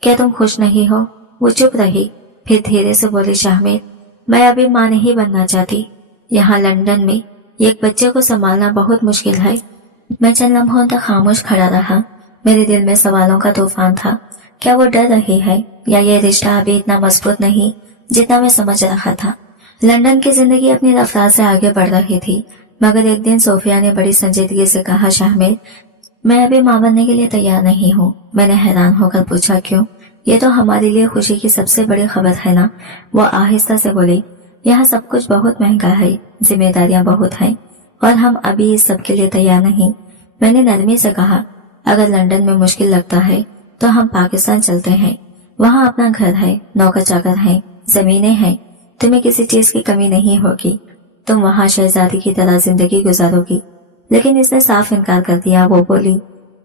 क्या तुम खुश नहीं हो? वो चुप रही, फिर धीरे से बोली, शाहमीर, मैं अभी माँ नहीं बनना चाहती। यहाँ लंदन में एक बच्चे को संभालना बहुत मुश्किल है। मैं चंद लम्हों तक खामोश खड़ा रहा। मेरे दिल में सवालों का तूफान था। क्या वो डर रही है या ये रिश्ता अभी इतना मजबूत नहीं जितना मैं समझ रहा था? लंदन की जिंदगी अपनी रफ्तार से आगे बढ़ रही थी। मगर एक दिन सोफिया ने बड़ी संजीदगी से कहा, शाहमीर, मैं अभी माँ बनने के लिए तैयार नहीं हूँ। मैंने हैरान होकर पूछा, क्यों? ये तो हमारे लिए खुशी की सबसे बड़ी खबर है ना। वो आहिस्ता से बोली, यहाँ सब कुछ बहुत महंगा है, जिम्मेदारियां बहुत हैं और हम अभी इस सब के लिए तैयार नहीं। मैंने नरमी से कहा, अगर लंदन में मुश्किल लगता है तो हम पाकिस्तान चलते हैं। वहाँ अपना घर है, नौकर चाकर है, जमीनें हैं। तुम्हें किसी चीज की कमी नहीं होगी। तुम वहाँ शहजादी की तरह जिंदगी गुजारोगी। लेकिन इसने साफ इनकार कर दिया। वो बोली,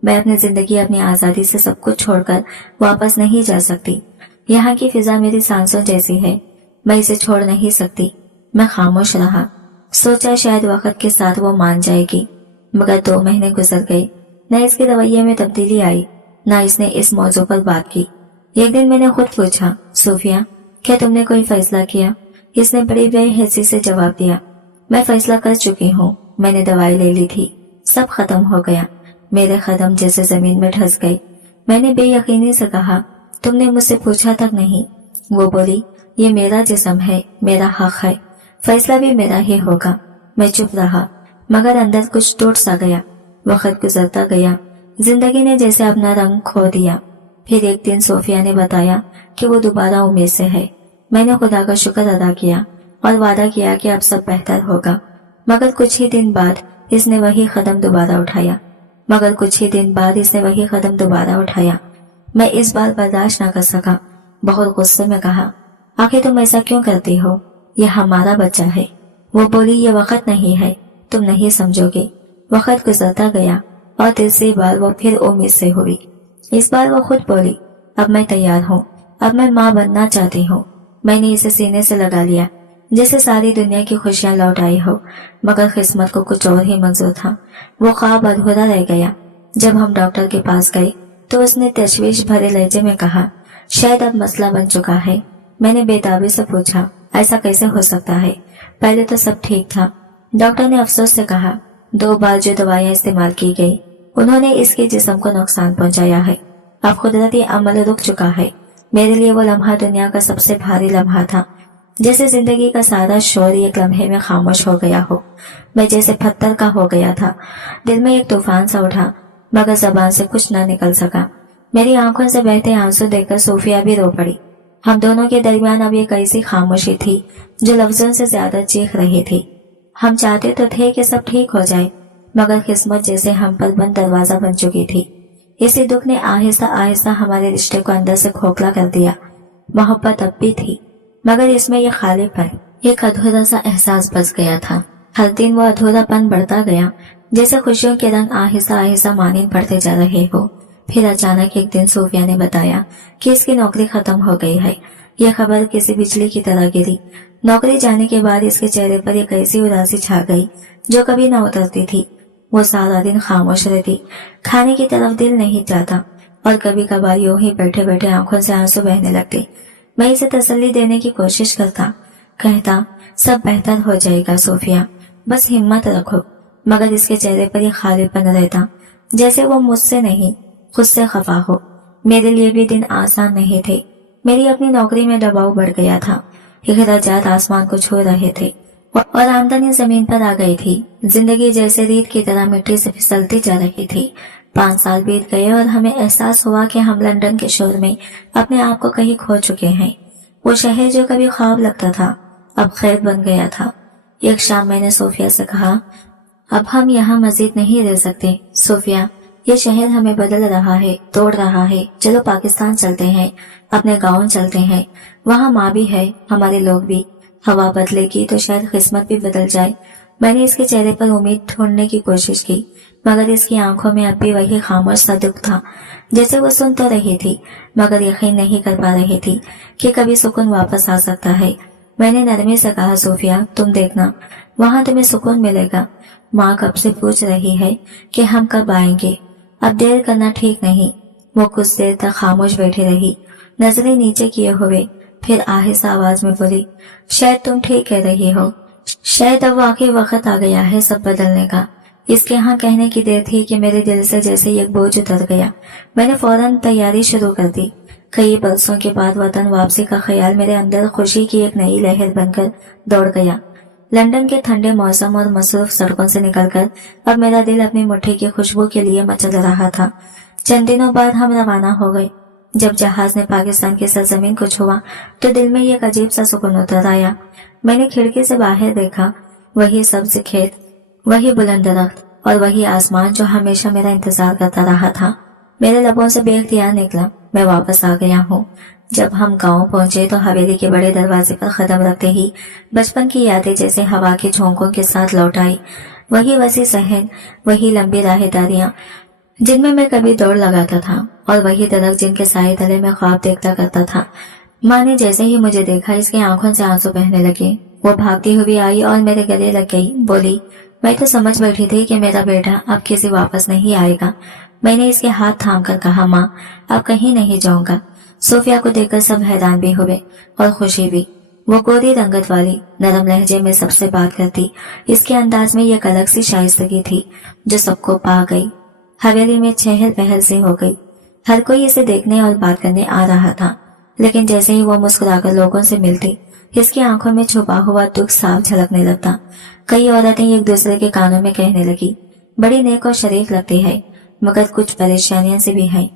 मैं अपनी जिंदगी, अपनी आजादी से सब कुछ छोड़कर वापस नहीं जा सकती। यहाँ की फिजा मेरी सांसों जैसी है, मैं इसे छोड़ नहीं सकती। मैं खामोश रहा, सोचा शायद वक्त के साथ वो मान जाएगी। मगर 2 महीने गुजर गए, न इसके रवैये में तब्दीली आई, न इसने इस मौजू पर बात की। एक दिन मैंने खुद पूछा, सोफिया, क्या तुमने कोई फैसला किया? इसने बड़ी बेहसी से जवाब दिया, मैं फैसला कर चुकी हूँ। मैंने दवाई ले ली थी, सब खत्म हो गया। मेरे कदम जैसे जमीन में धंस गए। मैंने बेयकीनी से कहा, तुमने मुझसे पूछा तक नहीं। वो बोली, ये मेरा जिस्म है, मेरा हक है, फैसला भी मेरा ही होगा। मैं चुप रहा, मगर अंदर कुछ टूट सा गया। वक्त गुजरता गया, जिंदगी ने जैसे अपना रंग खो दिया। फिर एक दिन सोफिया ने बताया कि वो दोबारा उम्मीद से है। मैंने खुदा का शुक्र अदा किया और वादा किया कि अब सब बेहतर होगा। मगर कुछ ही दिन बाद इसने वही कदम दोबारा उठाया। मैं इस बार बर्दाश्त न कर सका। बहुत गुस्से में कहा, आखिर तुम ऐसा क्यों करती हो? यह हमारा बच्चा है। वो बोली, ये वक्त नहीं है, तुम नहीं समझोगे। वक्त गुजरता गया और तीसरी बार वो फिर उम्मीद से हुई। इस बार वो खुद बोली, अब मैं तैयार हूँ, अब मैं माँ बनना चाहती हूँ। मैंने इसे सीने से लगा लिया, जैसे सारी दुनिया की खुशियां लौट आई हो। मगर किस्मत को कुछ और ही मंजूर था। वो ख्वाब अधूरा रह गया। जब हम डॉक्टर के पास गए तो उसने तशवीश भरे लहजे में कहा, शायद अब मसला बन चुका है। मैंने बेताबी से पूछा, ऐसा कैसे हो सकता है? पहले तो सब ठीक था। डॉक्टर ने अफसोस से कहा, 2 बार जो दवाइयां इस्तेमाल की गई उन्होंने इसके जिस्म को नुकसान पहुंचाया है। अब कुदरती अमल रुक चुका है। मेरे लिए वो लम्हा दुनिया का सबसे भारी लम्हा था, जैसे जिंदगी का सारा शोर एक लम्हे में खामोश हो गया हो। मैं जैसे पत्थर का हो गया था। दिल में एक तूफान सा उठा, मगर जबान से कुछ न निकल सका। मेरी आंखों से बहते आंसू देखकर सोफिया भी रो पड़ी। हम दोनों के दरमियान अब एक ऐसी खामोशी थी जो लफ्जों से ज्यादा चीख रही थी। हम चाहते तो थे कि सब ठीक हो जाए, मगर किस्मत जैसे हम पर बंद दरवाजा बन चुकी थी। इसी दुख ने आहिस्ता आहिस्ता हमारे रिश्ते को अंदर से खोखला कर दिया। मोहब्बत अब भी थी, मगर इसमें यह खालीपन, एक अधूरा सा एहसास बस गया था। हर दिन वो अधूरापन बढ़ता गया, जैसे खुशियों के रंग आहिस्ता आहिस्ता मानीन पड़ते जा रहे हो। फिर अचानक एक दिन सोफिया ने बताया कि इसकी नौकरी खत्म हो गई है। यह खबर किसी बिजली की तरह गिरी। नौकरी जाने के बाद इसके चेहरे पर एक ऐसी उदासी छा गई जो कभी न उतरती थी। वो सारा दिन खामोश रहती, खाने की तरफ दिल नहीं जाता और कभी कभार यूं ही बैठे बैठे आंखों से आंसू बहने लगते। मैं इसे तसल्ली देने की कोशिश करता, कहता सब बेहतर हो जाएगा सोफिया, बस हिम्मत रखो। मगर इसके चेहरे पर यह खालीपन रहता, जैसे वो मुझसे नहीं खुद से खफा हो। मेरे लिए भी दिन आसान नहीं थे। मेरी अपनी नौकरी में दबाव बढ़ गया था। अखराजात आसमान को छू रहे थे और आमदनी जमीन पर आ गई थी। जिंदगी जैसे रेत की तरह मिट्टी से फिसलती जा रही थी। 5 साल बीत गए और हमें एहसास हुआ कि हम लंदन के शोर में अपने आप को कहीं खो चुके हैं। वो शहर जो कभी ख्वाब लगता था अब खैर बन गया था। एक शाम मैंने सोफिया से कहा, अब हम यहाँ मजीद नहीं रह सकते सोफिया, ये शहर हमें बदल रहा है, तोड़ रहा है। चलो पाकिस्तान चलते हैं, अपने गाँव चलते हैं। वहाँ माँ भी है, हमारे लोग भी। हवा बदलेगी तो शायद किस्मत भी बदल जाए। मैंने इसके चेहरे पर उम्मीद ढूंढने की कोशिश की, मगर इसकी आंखों में अब भी वही खामोश सा दुख था। जैसे वो सुन तो रही थी मगर यकीन नहीं कर पा रही थी कि कभी सुकून वापस आ सकता है। मैंने नरमी से कहा, सोफिया तुम देखना, वहाँ तुम्हें सुकून मिलेगा। माँ कब से पूछ रही है कि हम कब आएंगे, अब देर करना ठीक नहीं। वो कुछ देर तक खामोश बैठी रही, नजरें नीचे किए हुए, फिर आहिस्ता आवाज में बोली, शायद तुम ठीक कह रही हो, शायद अब वाकई वक्त आ गया है सब बदलने का। इसके यहाँ कहने की देर थी कि मेरे दिल से जैसे एक बोझ उतर गया। मैंने फौरन तैयारी शुरू कर दी। कई बरसों के बाद वतन वापसी का ख्याल मेरे अंदर खुशी की एक नई लहर बनकर दौड़ गया। लंदन के ठंडे मौसम और मसरूफ सड़कों से निकलकर अब मेरा दिल अपनी मुट्ठी की खुशबू के लिए मचल रहा था। चंद दिनों बाद हम रवाना हो गए। जब जहाज ने पाकिस्तान की सरजमीन को छुआ तो दिल में एक अजीब सा सुकून उतर आया। मैंने खिड़की से बाहर देखा, वही सब्ज खेत, वही बुलंद दरख्त और वही आसमान जो हमेशा मेरा इंतजार करता रहा था। मेरे लबों से बेख्तियार निकला, मैं वापस आ गया हूँ। जब हम गांव पहुंचे तो हवेली के बड़े दरवाजे पर कदम रखते ही बचपन की यादें जैसे हवा के झोंकों के साथ लौट आई। वही वसी सहन, वही लंबी राहदारियां जिनमें मैं कभी दौड़ लगाता था, और वही दरख्त जिनके साए तले में ख्वाब देखता करता था। माँ ने जैसे ही मुझे देखा इसकी आंखों से आंसू बहने लगे। वो भागती हुई आई और मेरे गले लग गई, बोली, मैं तो समझ बैठी थी कि मेरा बेटा अब किसी वापस नहीं आएगा। मैंने इसके हाथ थाम कर कहा, माँ अब कहीं नहीं जाऊंगा। सोफिया को देखकर सब हैरान भी हुए और खुशी भी। वो गोरी रंगत वाली, नरम लहजे में सबसे बात करती। इसके अंदाज में एक अलग सी शाइस्तगी थी जो सबको पा गई। हवेली में चहल पहल से हो गई। हर कोई इसे देखने और बात करने आ रहा था, लेकिन जैसे ही वो मुस्कुराकर लोगों से मिलती इसकी आंखों में छुपा हुआ दुख साफ झलकने लगता। कई औरतें एक दूसरे के कानों में कहने लगी, बड़ी नेक और शरीफ लगती है, मगर कुछ परेशानियां से भी है,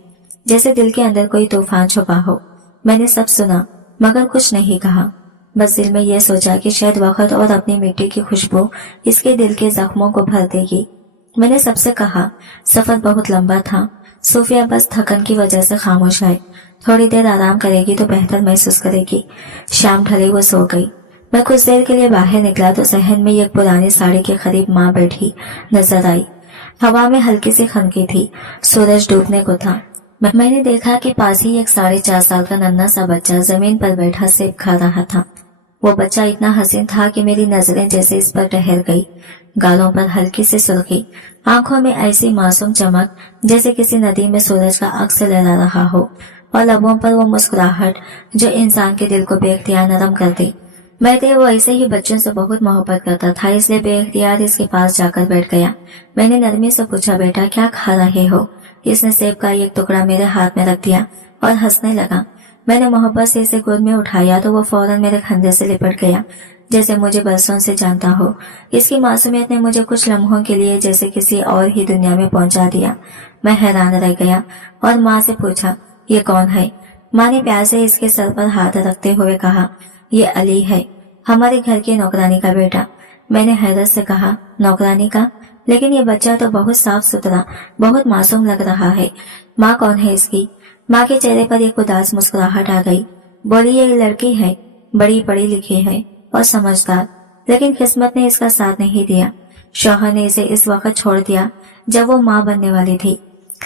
जैसे दिल के अंदर कोई तूफान छुपा हो। मैंने सब सुना मगर कुछ नहीं कहा, बस दिल में यह सोचा कि शायद वक्त और अपनी मिट्टी की खुशबू इसके दिल के जख्मों को भर देगी। मैंने सबसे कहा, सफर बहुत लंबा था, सोफिया बस थकन की वजह से खामोश है, थोड़ी देर आराम करेगी तो बेहतर महसूस करेगी। शाम ढले वो सो गई। मैं कुछ देर के लिए बाहर निकला तो सहन में एक पुरानी साड़ी के करीब माँ बैठी नजर आई। हवा में हल्की सी खनकी थी, सूरज डूबने को था। मैंने देखा कि पास ही एक 4.5 साल का नन्हा सा बच्चा जमीन पर बैठा सेब खा रहा था। वो बच्चा इतना हसीन था कि मेरी नजरें जैसे इस पर ठहर गई। गालों पर हल्की सी सुर्खी, आंखों में ऐसी मासूम चमक जैसे किसी नदी में सूरज का अक्स लहरा रहा हो, और लबों पर वो मुस्कुराहट जो इंसान के दिल को बेख्तियार नरम कर दी। मैं तो वो ऐसे ही बच्चों से बहुत मोहब्बत करता था, इसलिए बेख्तियार इसके पास जाकर बैठ गया। मैंने नरमी से पूछा, बेटा क्या खा रहे हो? इसने सेब का एक टुकड़ा मेरे हाथ में रख दिया और हंसने लगा। मैंने मोहब्बत से इसे गोद में उठाया तो वो फौरन मेरे कंधे से लिपट गया, जैसे मुझे बरसों से जानता हो। इसकी मासूमियत ने मुझे कुछ लम्हों के लिए जैसे किसी और ही दुनिया में पहुंचा दिया। मैं हैरान रह गया और माँ से पूछा, ये कौन है? माँ ने प्यार से इसके सर पर हाथ रखते हुए कहा, ये अली है, हमारे घर की नौकरानी का बेटा। मैंने हैरत से कहा, नौकरानी का? लेकिन ये बच्चा तो बहुत साफ सुथरा, बहुत मासूम लग रहा है। माँ कौन है इसकी? माँ के चेहरे पर एक उदास मुस्कुराहट आ गई। बोली, ये लड़की है, बड़ी पढ़ी लिखी है और समझदार, लेकिन किस्मत ने इसका साथ नहीं दिया। शौहर ने इसे इस वक्त छोड़ दिया जब वो माँ बनने वाली थी।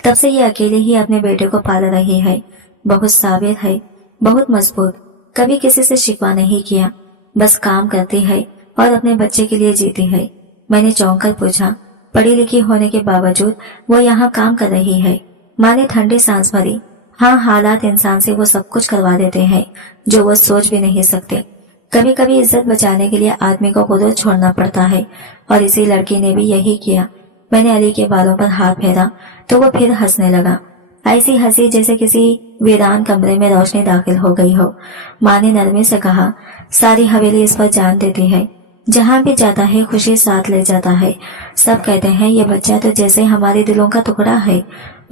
तब से ये अकेले ही अपने बेटे को पाल रही है। बहुत साबिर है, बहुत मजबूत, कभी किसी से शिकवा नहीं किया, बस काम करती है और अपने बच्चे के लिए जीती है। मैंने चौंक कर पूछा, पढ़ी लिखी होने के बावजूद वो यहाँ काम कर रही है? माँ ने ठंडी सांस भरी हाँ, हालात इंसान से वो सब कुछ करवा देते हैं जो वो सोच भी नहीं सकते। कभी कभी इज्जत बचाने के लिए आदमी को खुद छोड़ना पड़ता है, और इसी लड़की ने भी यही किया। मैंने अली के बालों पर हाथ फेरा तो वो फिर हंसने लगा, ऐसी हंसी जैसे किसी वीरान कमरे में रोशनी दाखिल हो गई हो। माँ ने नरमी से कहा, सारी हवेली इस पर जान देती है, जहाँ भी जाता है खुशी साथ ले जाता है। सब कहते हैं ये बच्चा तो जैसे हमारे दिलों का टुकड़ा है।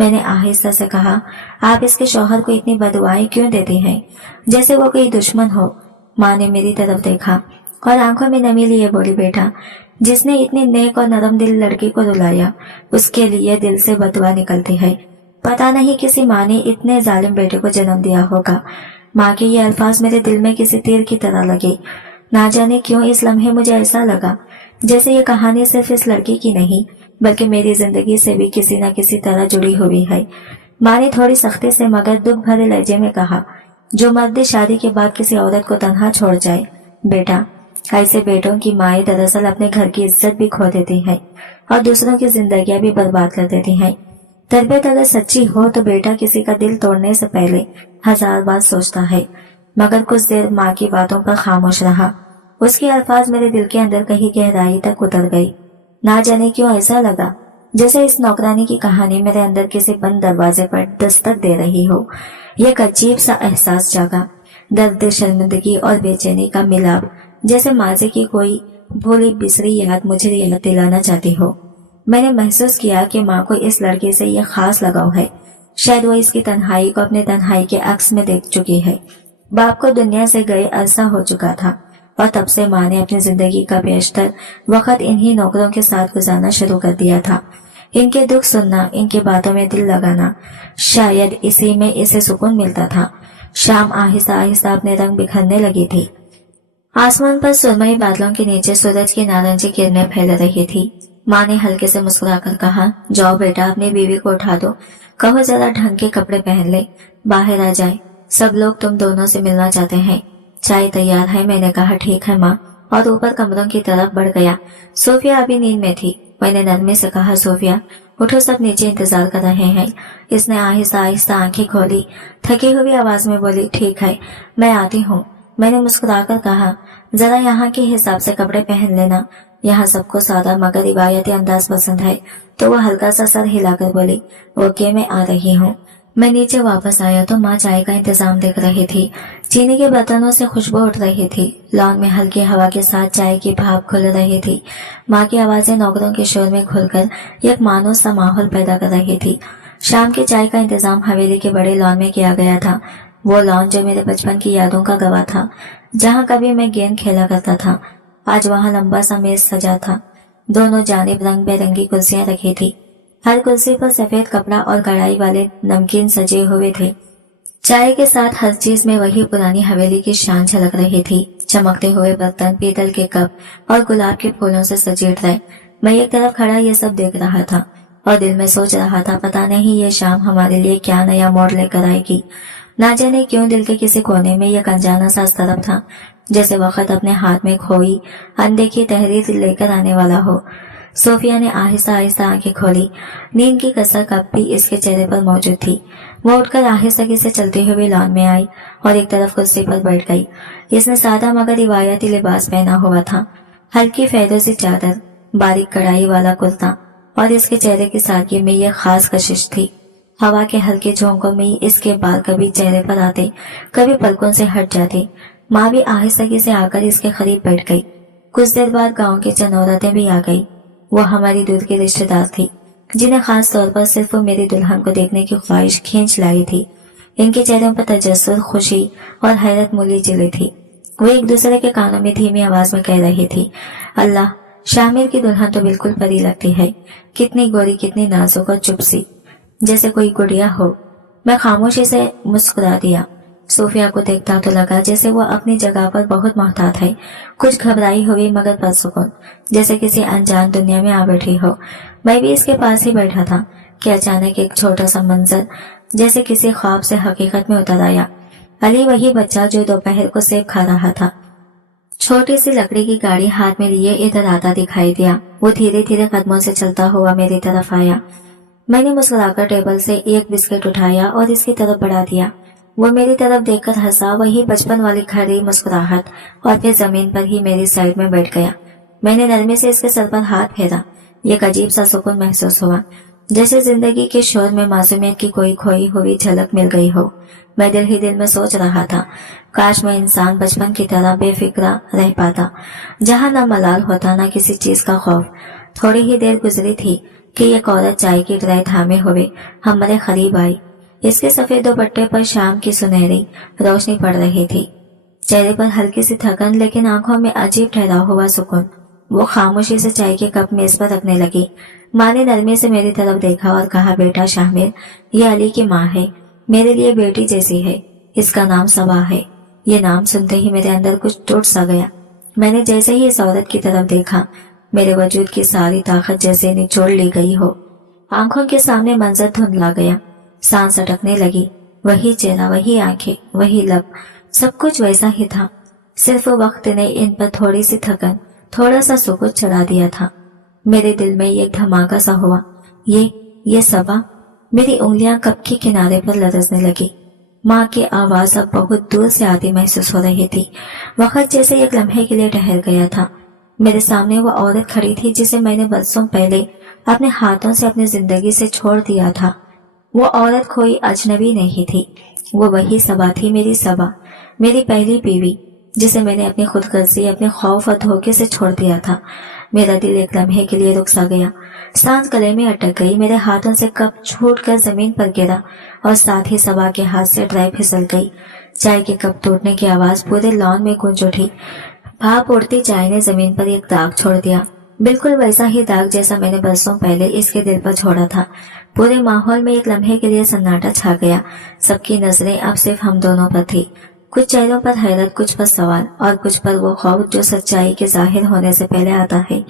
मैंने आहिस्ता से कहा, आप इसके शौहर को इतनी बददुआएं क्यों देती हैं, जैसे वो कोई दुश्मन हो। माँ ने मेरी तरफ देखा और आंखों में नमी लिए बोली, बेटा, जिसने इतनी नेक और नरम दिल लड़की को रुलाया, उसके लिए दिल से बददुआ निकलती है। पता नहीं किसी माँ ने इतने जालिम बेटे को जन्म दिया होगा। माँ के ये अल्फाज मेरे दिल में किसी तीर की तरह लगे। ना जाने क्यों इस लम्हे मुझे ऐसा लगा जैसे ये कहानी सिर्फ इस लड़की की नहीं, बल्कि मेरी जिंदगी से भी किसी न किसी तरह जुड़ी हुई है। माँ ने थोड़ी सख्ती से मगर दुख भरे लहजे में कहा, जो मर्द शादी के बाद किसी औरत को तन्हा छोड़ जाए, बेटा, ऐसे बेटों की माएं दरअसल अपने घर की इज्जत भी खो देती हैं और दूसरों की जिंदगियां भी बर्बाद कर देती हैं। तरबियत अगर सच्ची हो तो बेटा किसी का दिल तोड़ने से पहले 1000 बार सोचता है। मगर कुछ देर माँ की बातों पर खामोश रहा। उसके अल्फाज मेरे दिल के अंदर कहीं गहराई तक उतर गई। ना जाने क्यों ऐसा लगा जैसे इस नौकरानी की कहानी मेरे अंदर किसी बंद दरवाजे पर दस्तक दे रही हो। एक अजीब सा एहसास जागा, दर्द, शर्मिंदगी और बेचैनी का मिलाप, जैसे माजी की कोई भूली बिसरी याद मुझे याद दिलाना चाहती हो। मैंने महसूस किया कि माँ को इस लड़के से यह खास लगाव है। शायद वो इसकी तन्हाई को अपने तन्हाई के अक्स में देख चुकी है। बाप को दुनिया से गए अरसा हो चुका था और तब से माँ ने अपनी जिंदगी का बेशतर वक्त इन्हीं नौकरों के साथ गुजारना शुरू कर दिया था। इनके दुख सुनना, इनकी बातों में दिल लगाना, शायद इसी में इसे सुकून मिलता था। शाम आहिस्ता आहिस्ता अपने रंग बिखरने लगी थी। आसमान पर सुरमई बादलों के नीचे सूरज की नारंगी किरणें फैल रही थी। माँ ने हल्के से मुस्कुराकर कहा, जाओ बेटा, अपनी बीवी को उठा दो, कहो जरा ढंग के कपड़े पहन ले, बाहर आ जाए, सब लोग तुम दोनों से मिलना चाहते हैं। चाय तैयार है। मैंने कहा, ठीक है माँ, और ऊपर कमरों की तरफ बढ़ गया। सोफिया अभी नींद में थी। मैंने नरमी से कहा, सोफिया उठो, सब नीचे इंतजार कर रहे हैं। इसने आहिस्ता आहिस्ता आंखें खोली, थकी हुई आवाज में बोली, ठीक है, मैं आती हूँ। मैंने मुस्कुराकर कहा, जरा यहाँ के हिसाब से कपड़े पहन लेना, यहाँ सबको सादा मगर रिवायती अंदाज पसंद है। तो वो हल्का सा सर हिलाकर बोली, ओके, मैं आ रही हूँ। मैं नीचे वापस आया तो माँ चाय का इंतजाम देख रही थी। चीनी के बर्तनों से खुशबू उठ रही थी। लॉन में हल्की हवा के साथ चाय की भाप खुल रही थी। माँ की आवाजें नौकरों के शोर में खुलकर एक मानो सा माहौल पैदा कर रही थी। शाम के चाय का इंतजाम हवेली के बड़े लॉन में किया गया था। वो लॉन जो मेरे बचपन की यादों का गवाह था, जहाँ कभी मैं गेंद खेला करता था। आज वहाँ लंबा सा मेज सजा था। दोनों जानिब रंग बेरंगी कुर्सियां रखी थी। हर कुर्सी पर सफेद कपड़ा और कढ़ाई वाले नमकीन सजे हुए थे। चाय के साथ हर चीज में वही पुरानी हवेली की शान झलक रही थी। चमकते हुए बर्तन, पीतल के कप और गुलाब के फूलों से सजे ट्रे। मैं एक तरफ खड़ा ये सब देख रहा था और दिल में सोच रहा था, पता नहीं ये शाम हमारे लिए क्या नया मोड़ लेकर आएगी। ना जाने क्यों दिल के किसी कोने में यह अनजाना सा तरफ था, जैसे वक्त अपने हाथ में खोई अनदेखी तहरीर लेकर आने वाला हो। सोफिया ने आहिस्ता आहिस्ता आंखें खोली। नींद की कसक अब भी इसके चेहरे पर मौजूद थी। वो उठकर आहिस्ता से चलते हुए लॉन में आई और एक तरफ कुर्सी पर बैठ गई। इसने सादा मगर रिवायती लिबास पहना हुआ था। हल्की फेरोजी चादर, बारीक कढ़ाई वाला कुर्ता और इसके चेहरे की सादगी में यह खास कशिश थी। हवा के हल्के झोंकों में इसके बाल कभी चेहरे पर आते, कभी पलकों से हट जाते। माँ भी आहिस्ता से आकर इसके करीब बैठ गई। कुछ देर बाद गांव की चंद औरतें भी आ गई। वो हमारी दूर की रिश्तेदार थी, जिन्हें खास तौर पर सिर्फ मेरी दुल्हन को देखने की ख्वाहिश खींच लाई थी। इनके चेहरों पर तजस्सुस, खुशी और हैरत मूली जिली थी। वो एक दूसरे के कानों में धीमी आवाज में कह रही थी, अल्लाह, शामिर की दुल्हन तो बिल्कुल परी लगती है, कितनी गोरी, कितनी नाजुक और चुप सी, जैसे कोई गुड़िया हो। मैं खामोशी से मुस्कुरा दिया। सोफिया को देखता तो लगा जैसे वो अपनी जगह पर बहुत मोहतात है, कुछ घबराई हुई मगर परसुकून, जैसे किसी अनजान दुनिया में आ बैठी हो। मैं भी इसके पास ही बैठा था कि अचानक एक छोटा सा मंजर जैसे किसी ख्वाब से हकीकत में उतर आया। अली वही बच्चा जो दोपहर को सेब खा रहा था, छोटी सी लकड़ी की गाड़ी हाथ में लिए इधर आता दिखाई दिया। वो धीरे धीरे कदमों से चलता हुआ मेरी तरफ आया। मैंने मुस्कुराकर टेबल से एक बिस्किट उठाया और इसकी तरफ बढ़ा दिया। वो मेरी तरफ देखकर हंसा, वही बचपन वाली खड़ी मुस्कुराहट, और फिर जमीन पर ही मेरी साइड में बैठ गया। मैंने नरमी से इसके सर पर हाथ फेरा। एक अजीब सा सुकून महसूस हुआ, जैसे जिंदगी के शोर में मासूमियत की कोई खोई हुई झलक मिल गई हो। मैं दिल ही दिल में सोच रहा था, काश मैं इंसान बचपन की तरह बेफिक्रा रह पाता, जहाँ न मलाल होता न किसी चीज का खौफ। थोड़ी ही देर गुजरी थी कि एक औरत चाय की ट्रे थामे हुए हमारे करीब आई। इसके सफेद दुपट्टे पर शाम की सुनहरी रोशनी पड़ रही थी। चेहरे पर हल्की सी थकन, लेकिन आंखों में अजीब ठहरा हुआ सुकून। वो खामोशी से चाय के कप मेज पर रखने लगी। माँ ने नरमी से मेरी तरफ देखा और कहा, बेटा शामिर, ये अली की माँ है, मेरे लिए बेटी जैसी है। इसका नाम सबा है। ये नाम सुनते ही मेरे अंदर कुछ टूट सा गया। मैंने जैसे ही इस औरत की तरफ देखा, मेरे वजूद की सारी ताकत जैसे निचोड़ ली गई हो। आंखों के सामने मंजर धुंधला गया, सांस अटकने लगी। वही चेहरा, वही आंखें, वही लब, सब कुछ वैसा ही था। सिर्फ वक्त ने इन पर थोड़ी सी थकन, थोड़ा सा सुकून चढ़ा दिया था। मेरे दिल में एक धमाका सा हुआ। ये सबा। मेरी उंगलियां कप के किनारे पर लरजने लगी। माँ की आवाज अब बहुत दूर से आती महसूस हो रही थी। वक्त जैसे एक लम्हे के लिए ठहर गया था। मेरे सामने वो औरत खड़ी थी जिसे मैंने बरसों पहले अपने हाथों से अपनी जिंदगी से छोड़ दिया था। वो औरत कोई अजनबी नहीं थी, वो वही सबा थी, मेरी सबा, मेरी पहली बीवी, जिसे मैंने अपनी खुदगर्जी, अपने खौफ और धोखे से छोड़ दिया था। मेरा दिल एक लम्हे के लिए रुक सा गया, सांस गले में अटक गई। मेरे हाथों से कप छूटकर जमीन पर गिरा और साथ ही सबा के हाथ से ट्रे फिसल गई। चाय के कप टूटने की आवाज पूरे लॉन में गूंज उठी। भाप उड़ती चाय ने जमीन पर एक दाग छोड़ दिया, बिल्कुल वैसा ही दाग जैसा मैंने बरसों पहले इसके दिल पर छोड़ा था। पूरे माहौल में एक लम्हे के लिए सन्नाटा छा गया। सबकी नजरें अब सिर्फ हम दोनों पर थी। कुछ चेहरों पर हैरत, कुछ पर सवाल और कुछ पर वो खौफ जो सच्चाई के जाहिर होने से पहले आता है।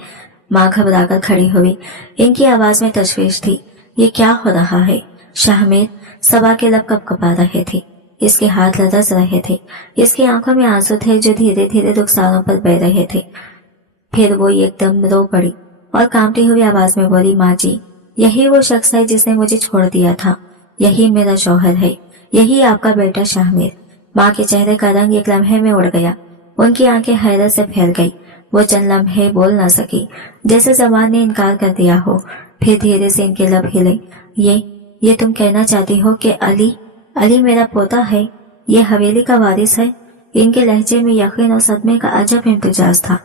माँ घबराकर खड़ी हुई, इनकी आवाज में तशवीश थी। ये क्या हो रहा है? शाहमीर, सबा के लब कपकपा रहे थे, इसके हाथ लरस रहे थे, इसकी आंखों में आंसू थे जो धीरे धीरे रुखसारों पर बह रहे थे। फिर वो एकदम रो पड़ी और कांपती हुई आवाज में बोली, माँ जी, यही वो शख्स है जिसने मुझे छोड़ दिया था। यही मेरा शौहर है, यही आपका बेटा शाहमीर। माँ के चेहरे का रंग एक लम्हे में उड़ गया। उनकी आंखें हैरत से फैल गई। वो चंद लम्हे बोल न सकी, जैसे ज़बान ने इनकार कर दिया हो। फिर धीरे से इनके लब हिले। ये तुम कहना चाहती हो कि अली मेरा पोता है, ये हवेली का वारिस है? इनके लहजे में यकीन और सदमे का अजब इम्तिजाज था।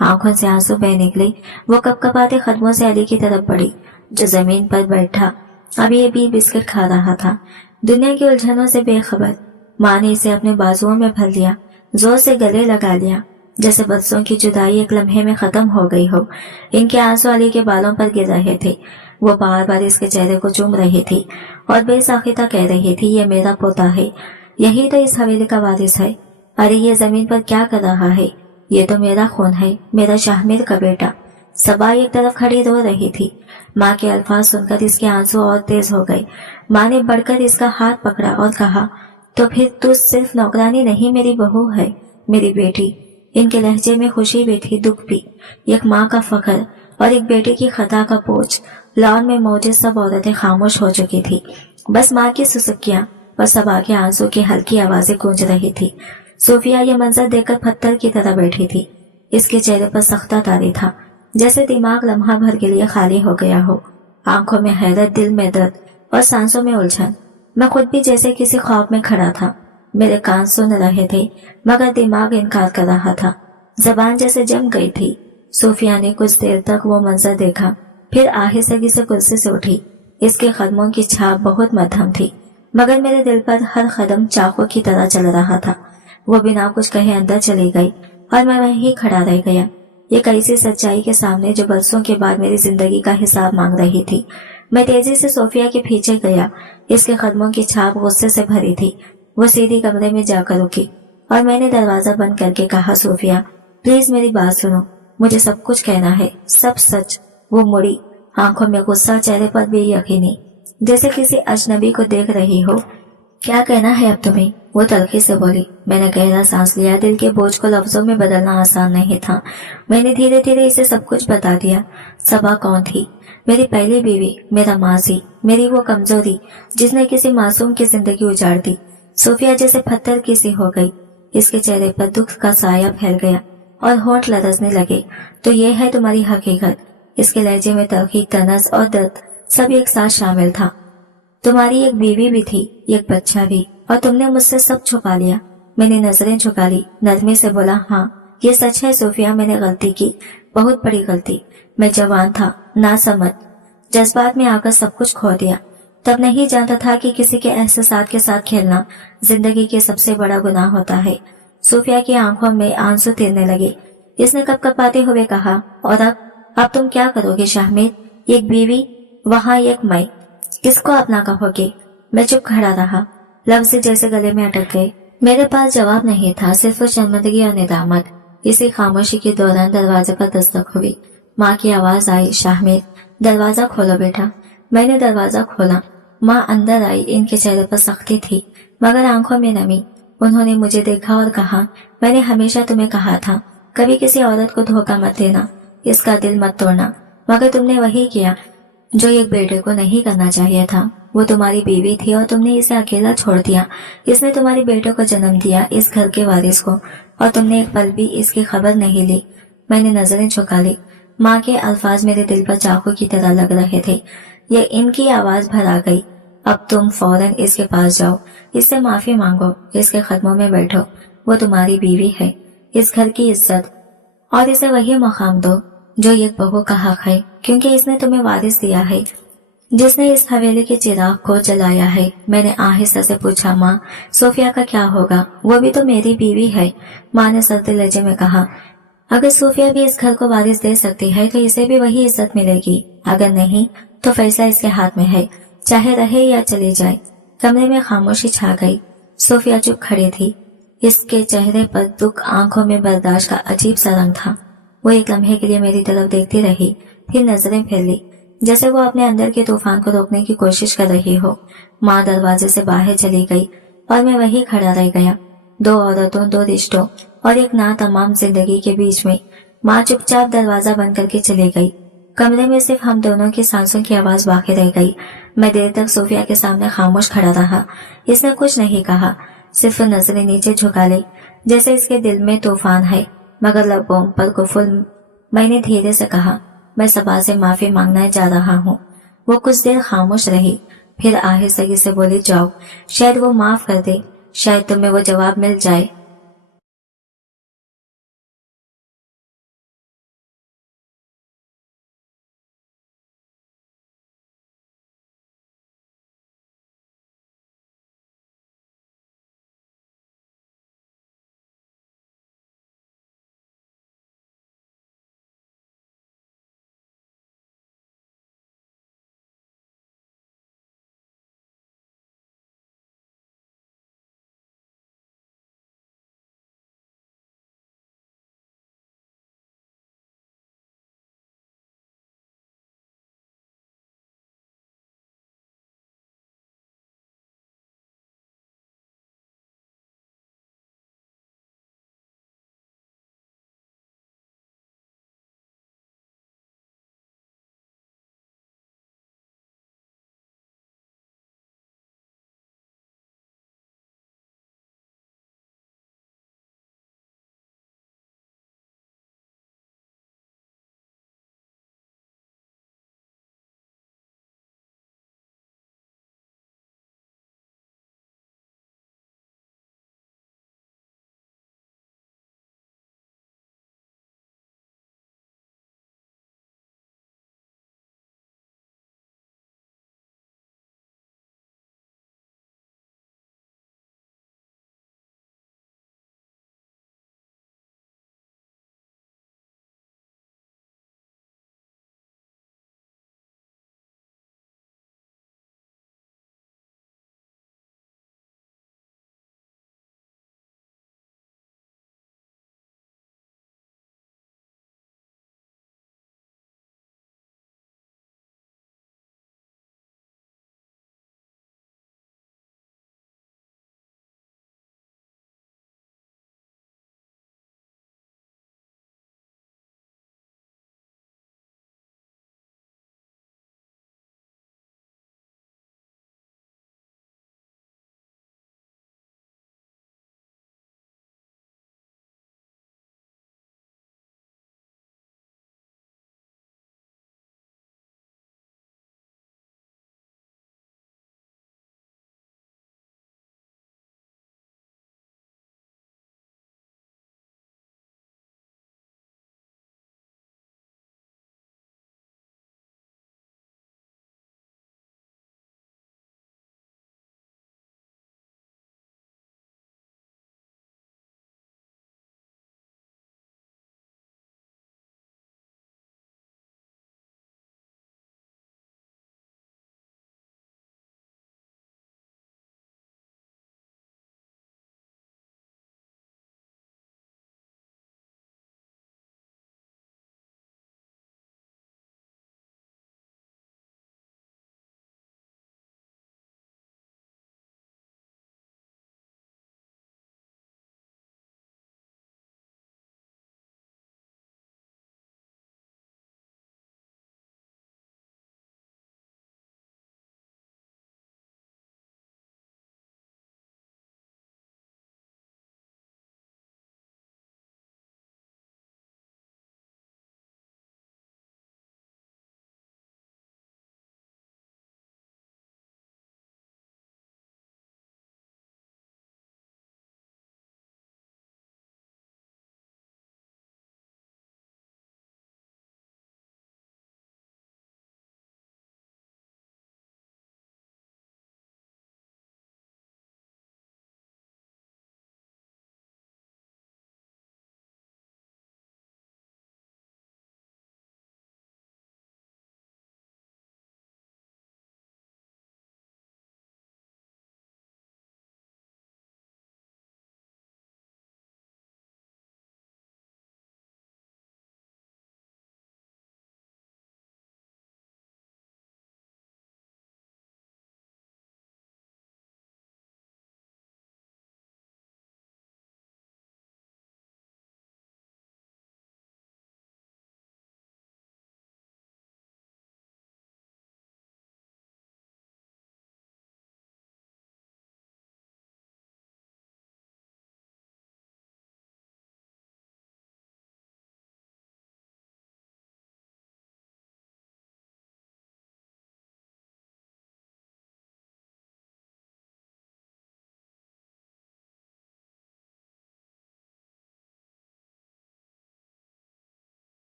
आंखों से आंसू बह निकले। वो कपकपाते कदमों से अली की तरफ बढ़ी, जो जमीन पर बैठा अभी भी बिस्किट खा रहा था, दुनिया की उलझनों से बेखबर। माँ ने इसे अपने बाजुओं में भर लिया, जोर से गले लगा लिया, जैसे बरसों की जुदाई एक लम्हे में खत्म हो गई हो। इनके आंसू अली के बालों पर गिर रहे थे। वो बार बार इसके चेहरे को चूम रही थी और बेसाखिता कह रही थी, ये मेरा पोता है, यही तो इस हवेली का वारिस है। अरे ये जमीन पर क्या कर रहा है? ये तो मेरा खून है, मेरा शाहमीर का बेटा। सबा एक तरफ खड़ी रो रही थी। माँ के अल्फाज सुनकर इसके आंसू और तेज हो गए। माँ ने बढ़कर इसका हाथ पकड़ा और कहा, तो फिर तू सिर्फ नौकरानी नहीं, मेरी बहू है, मेरी बेटी। इनके लहजे में खुशी भी थी, दुख भी, एक माँ का फख्र और एक बेटे की खता का बोझ। लॉन में मौजूद सब औरतें खामोश हो चुकी थी। बस माँ की सुसुकियां और सबा के आंसू की हल्की आवाजें गूंज रही थी। सूफिया ये मंजर देखकर पत्थर की तरह बैठी थी। इसके चेहरे पर सख्ता तारी था, जैसे दिमाग लम्हा भर के लिए खाली हो गया हो। आंखों में हैरत, दिल में दर्द और सांसों में उलझन। मैं खुद भी जैसे किसी ख्वाब में खड़ा था। मेरे कान सुन रहे थे मगर दिमाग इनकार कर रहा था। जबान जैसे जम गई थी। सूफिया ने कुछ देर तक वो मंजर देखा, फिर आहिस्तगी से कुर्सी से उठी। इसके कदमों की छाप बहुत मध्यम थी, मगर मेरे दिल पर हर कदम चाकू की तरह चल रहा था। वो बिना कुछ कहे अंदर चली गई और मैं वहीं खड़ा रह गया, एक ऐसी सच्चाई के सामने जो बरसों के बाद मेरी जिंदगी का हिसाब मांग रही थी। मैं तेजी से सोफिया के पीछे गया। इसके कदमों की छाप गुस्से से भरी थी। वो सीधी कमरे में जाकर रुकी और मैंने दरवाजा बंद करके कहा, सोफिया प्लीज मेरी बात सुनो, मुझे सब कुछ कहना है, सब सच। वो मुड़ी, आंखों में गुस्सा, चेहरे पर बेयकीनी, जैसे किसी अजनबी को देख रही हो। क्या कहना है अब तुम्हें? वो तल्खी से बोली। मैंने गहरा सांस लिया। दिल के बोझ को लफ्जों में बदलना आसान नहीं था। मैंने धीरे धीरे इसे सब कुछ बता दिया। सबा कौन थी, मेरी पहली बीवी, मेरा मासी, मेरी वो कमजोरी जिसने किसी मासूम की जिंदगी उजाड़ दी। सोफिया जैसे पत्थर की सी हो गई। इसके चेहरे पर दुख का साया फैल गया और होंठ लरसने लगे। तो ये है तुम्हारी हकीकत। इसके लहजे में तलखी, तनस और दर्द सब एक साथ शामिल था। तुम्हारी एक बीवी भी थी, एक बच्चा भी, और तुमने मुझसे सब छुपा लिया। मैंने नजरें झुका ली, नरमी से बोला, हाँ ये सच है सोफिया, मैंने गलती की, बहुत बड़ी गलती। मैं जवान था, ना समझ, जज्बात में आकर सब कुछ खो दिया। तब नहीं जानता था कि किसी के एहसासात के साथ खेलना जिंदगी के सबसे बड़ा गुनाह होता है। सोफिया की आंखों में आंसू तिरने लगे। इसने कपकपाते हुए कहा, और अब तुम क्या करोगे शाहमीर? एक बीवी, वहाँ एक मैं, किसको अपना कहोगे? मैं चुप खड़ा रहा, लफ्ज जैसे गले में अटक गए। मेरे पास जवाब नहीं था, सिर्फ शर्मिंदगी और निदामत। इसी खामोशी के दौरान दरवाजे पर दस्तक हुई। माँ की आवाज आई, शाहमीर दरवाजा खोलो बेटा। मैंने दरवाजा खोला। माँ अंदर आई। इनके चेहरे पर सख्ती थी मगर आंखों में नमी। उन्होंने मुझे देखा और कहा, मैंने हमेशा तुम्हें कहा था, कभी किसी औरत को धोखा मत देना, इसका दिल मत तोड़ना। मगर तुमने वही किया जो एक बेटे को नहीं करना चाहिए था। वो तुम्हारी बीवी थी और तुमने इसे अकेला छोड़ दिया। इसने तुम्हारे बेटे को जन्म दिया, इस घर के वारिस को, और तुमने एक पल भी इसकी खबर नहीं ली। मैंने नजरें झुका ली। माँ के अल्फाज मेरे दिल पर चाकू की तरह लग रहे थे। ये इनकी आवाज भरा गई, अब तुम फौरन इसके पास जाओ, इससे माफी मांगो, इसके कदमों में बैठो। वो तुम्हारी बीवी है, इस घर की इज्जत, और इसे वही मकाम दो जो एक बहू का हक है, क्योंकि इसने तुम्हें वारिस दिया है, जिसने इस हवेली के चिराग को जलाया है। मैंने आहिस्ता से पूछा, माँ सोफिया का क्या होगा? वो भी तो मेरी बीवी है। माँ ने सख्त लहजे में कहा, अगर सोफिया भी इस घर को वारिस दे सकती है तो इसे भी वही इज्जत मिलेगी, अगर नहीं तो फैसला इसके हाथ में है, चाहे रहे या चली जाए। कमरे में खामोशी छा गई। सोफिया चुप खड़ी थी। इसके चेहरे पर दुख, आंखों में बर्दाश्त का अजीब सा रंग था। वो एक लम्हे के लिए मेरी तरफ देखती रही, फिर नजरें फेर ली, जैसे वो अपने अंदर के तूफान को रोकने की कोशिश कर रही हो। माँ दरवाजे से बाहर चली गई और मैं वहीं खड़ा रह गया, दो औरतों, दो रिश्तों और एक ना तमाम जिंदगी के बीच में। माँ चुपचाप दरवाजा बंद करके चली गई। कमरे में सिर्फ हम दोनों की सांसों की आवाज बाकी रह गई। मैं देर तक सोफिया के सामने खामोश खड़ा रहा। इसने कुछ नहीं कहा, सिर्फ नजरें नीचे झुका ली, जैसे इसके दिल में तूफान है, मगर लबों पर कुफुल। मैंने धीरे से कहा, मैं सबा से माफी मांगना जा रहा हूँ। वो कुछ देर खामोश रही, फिर आहिस्ता से बोली, जाओ, शायद वो माफ कर दे, शायद तुम्हें वो जवाब मिल जाए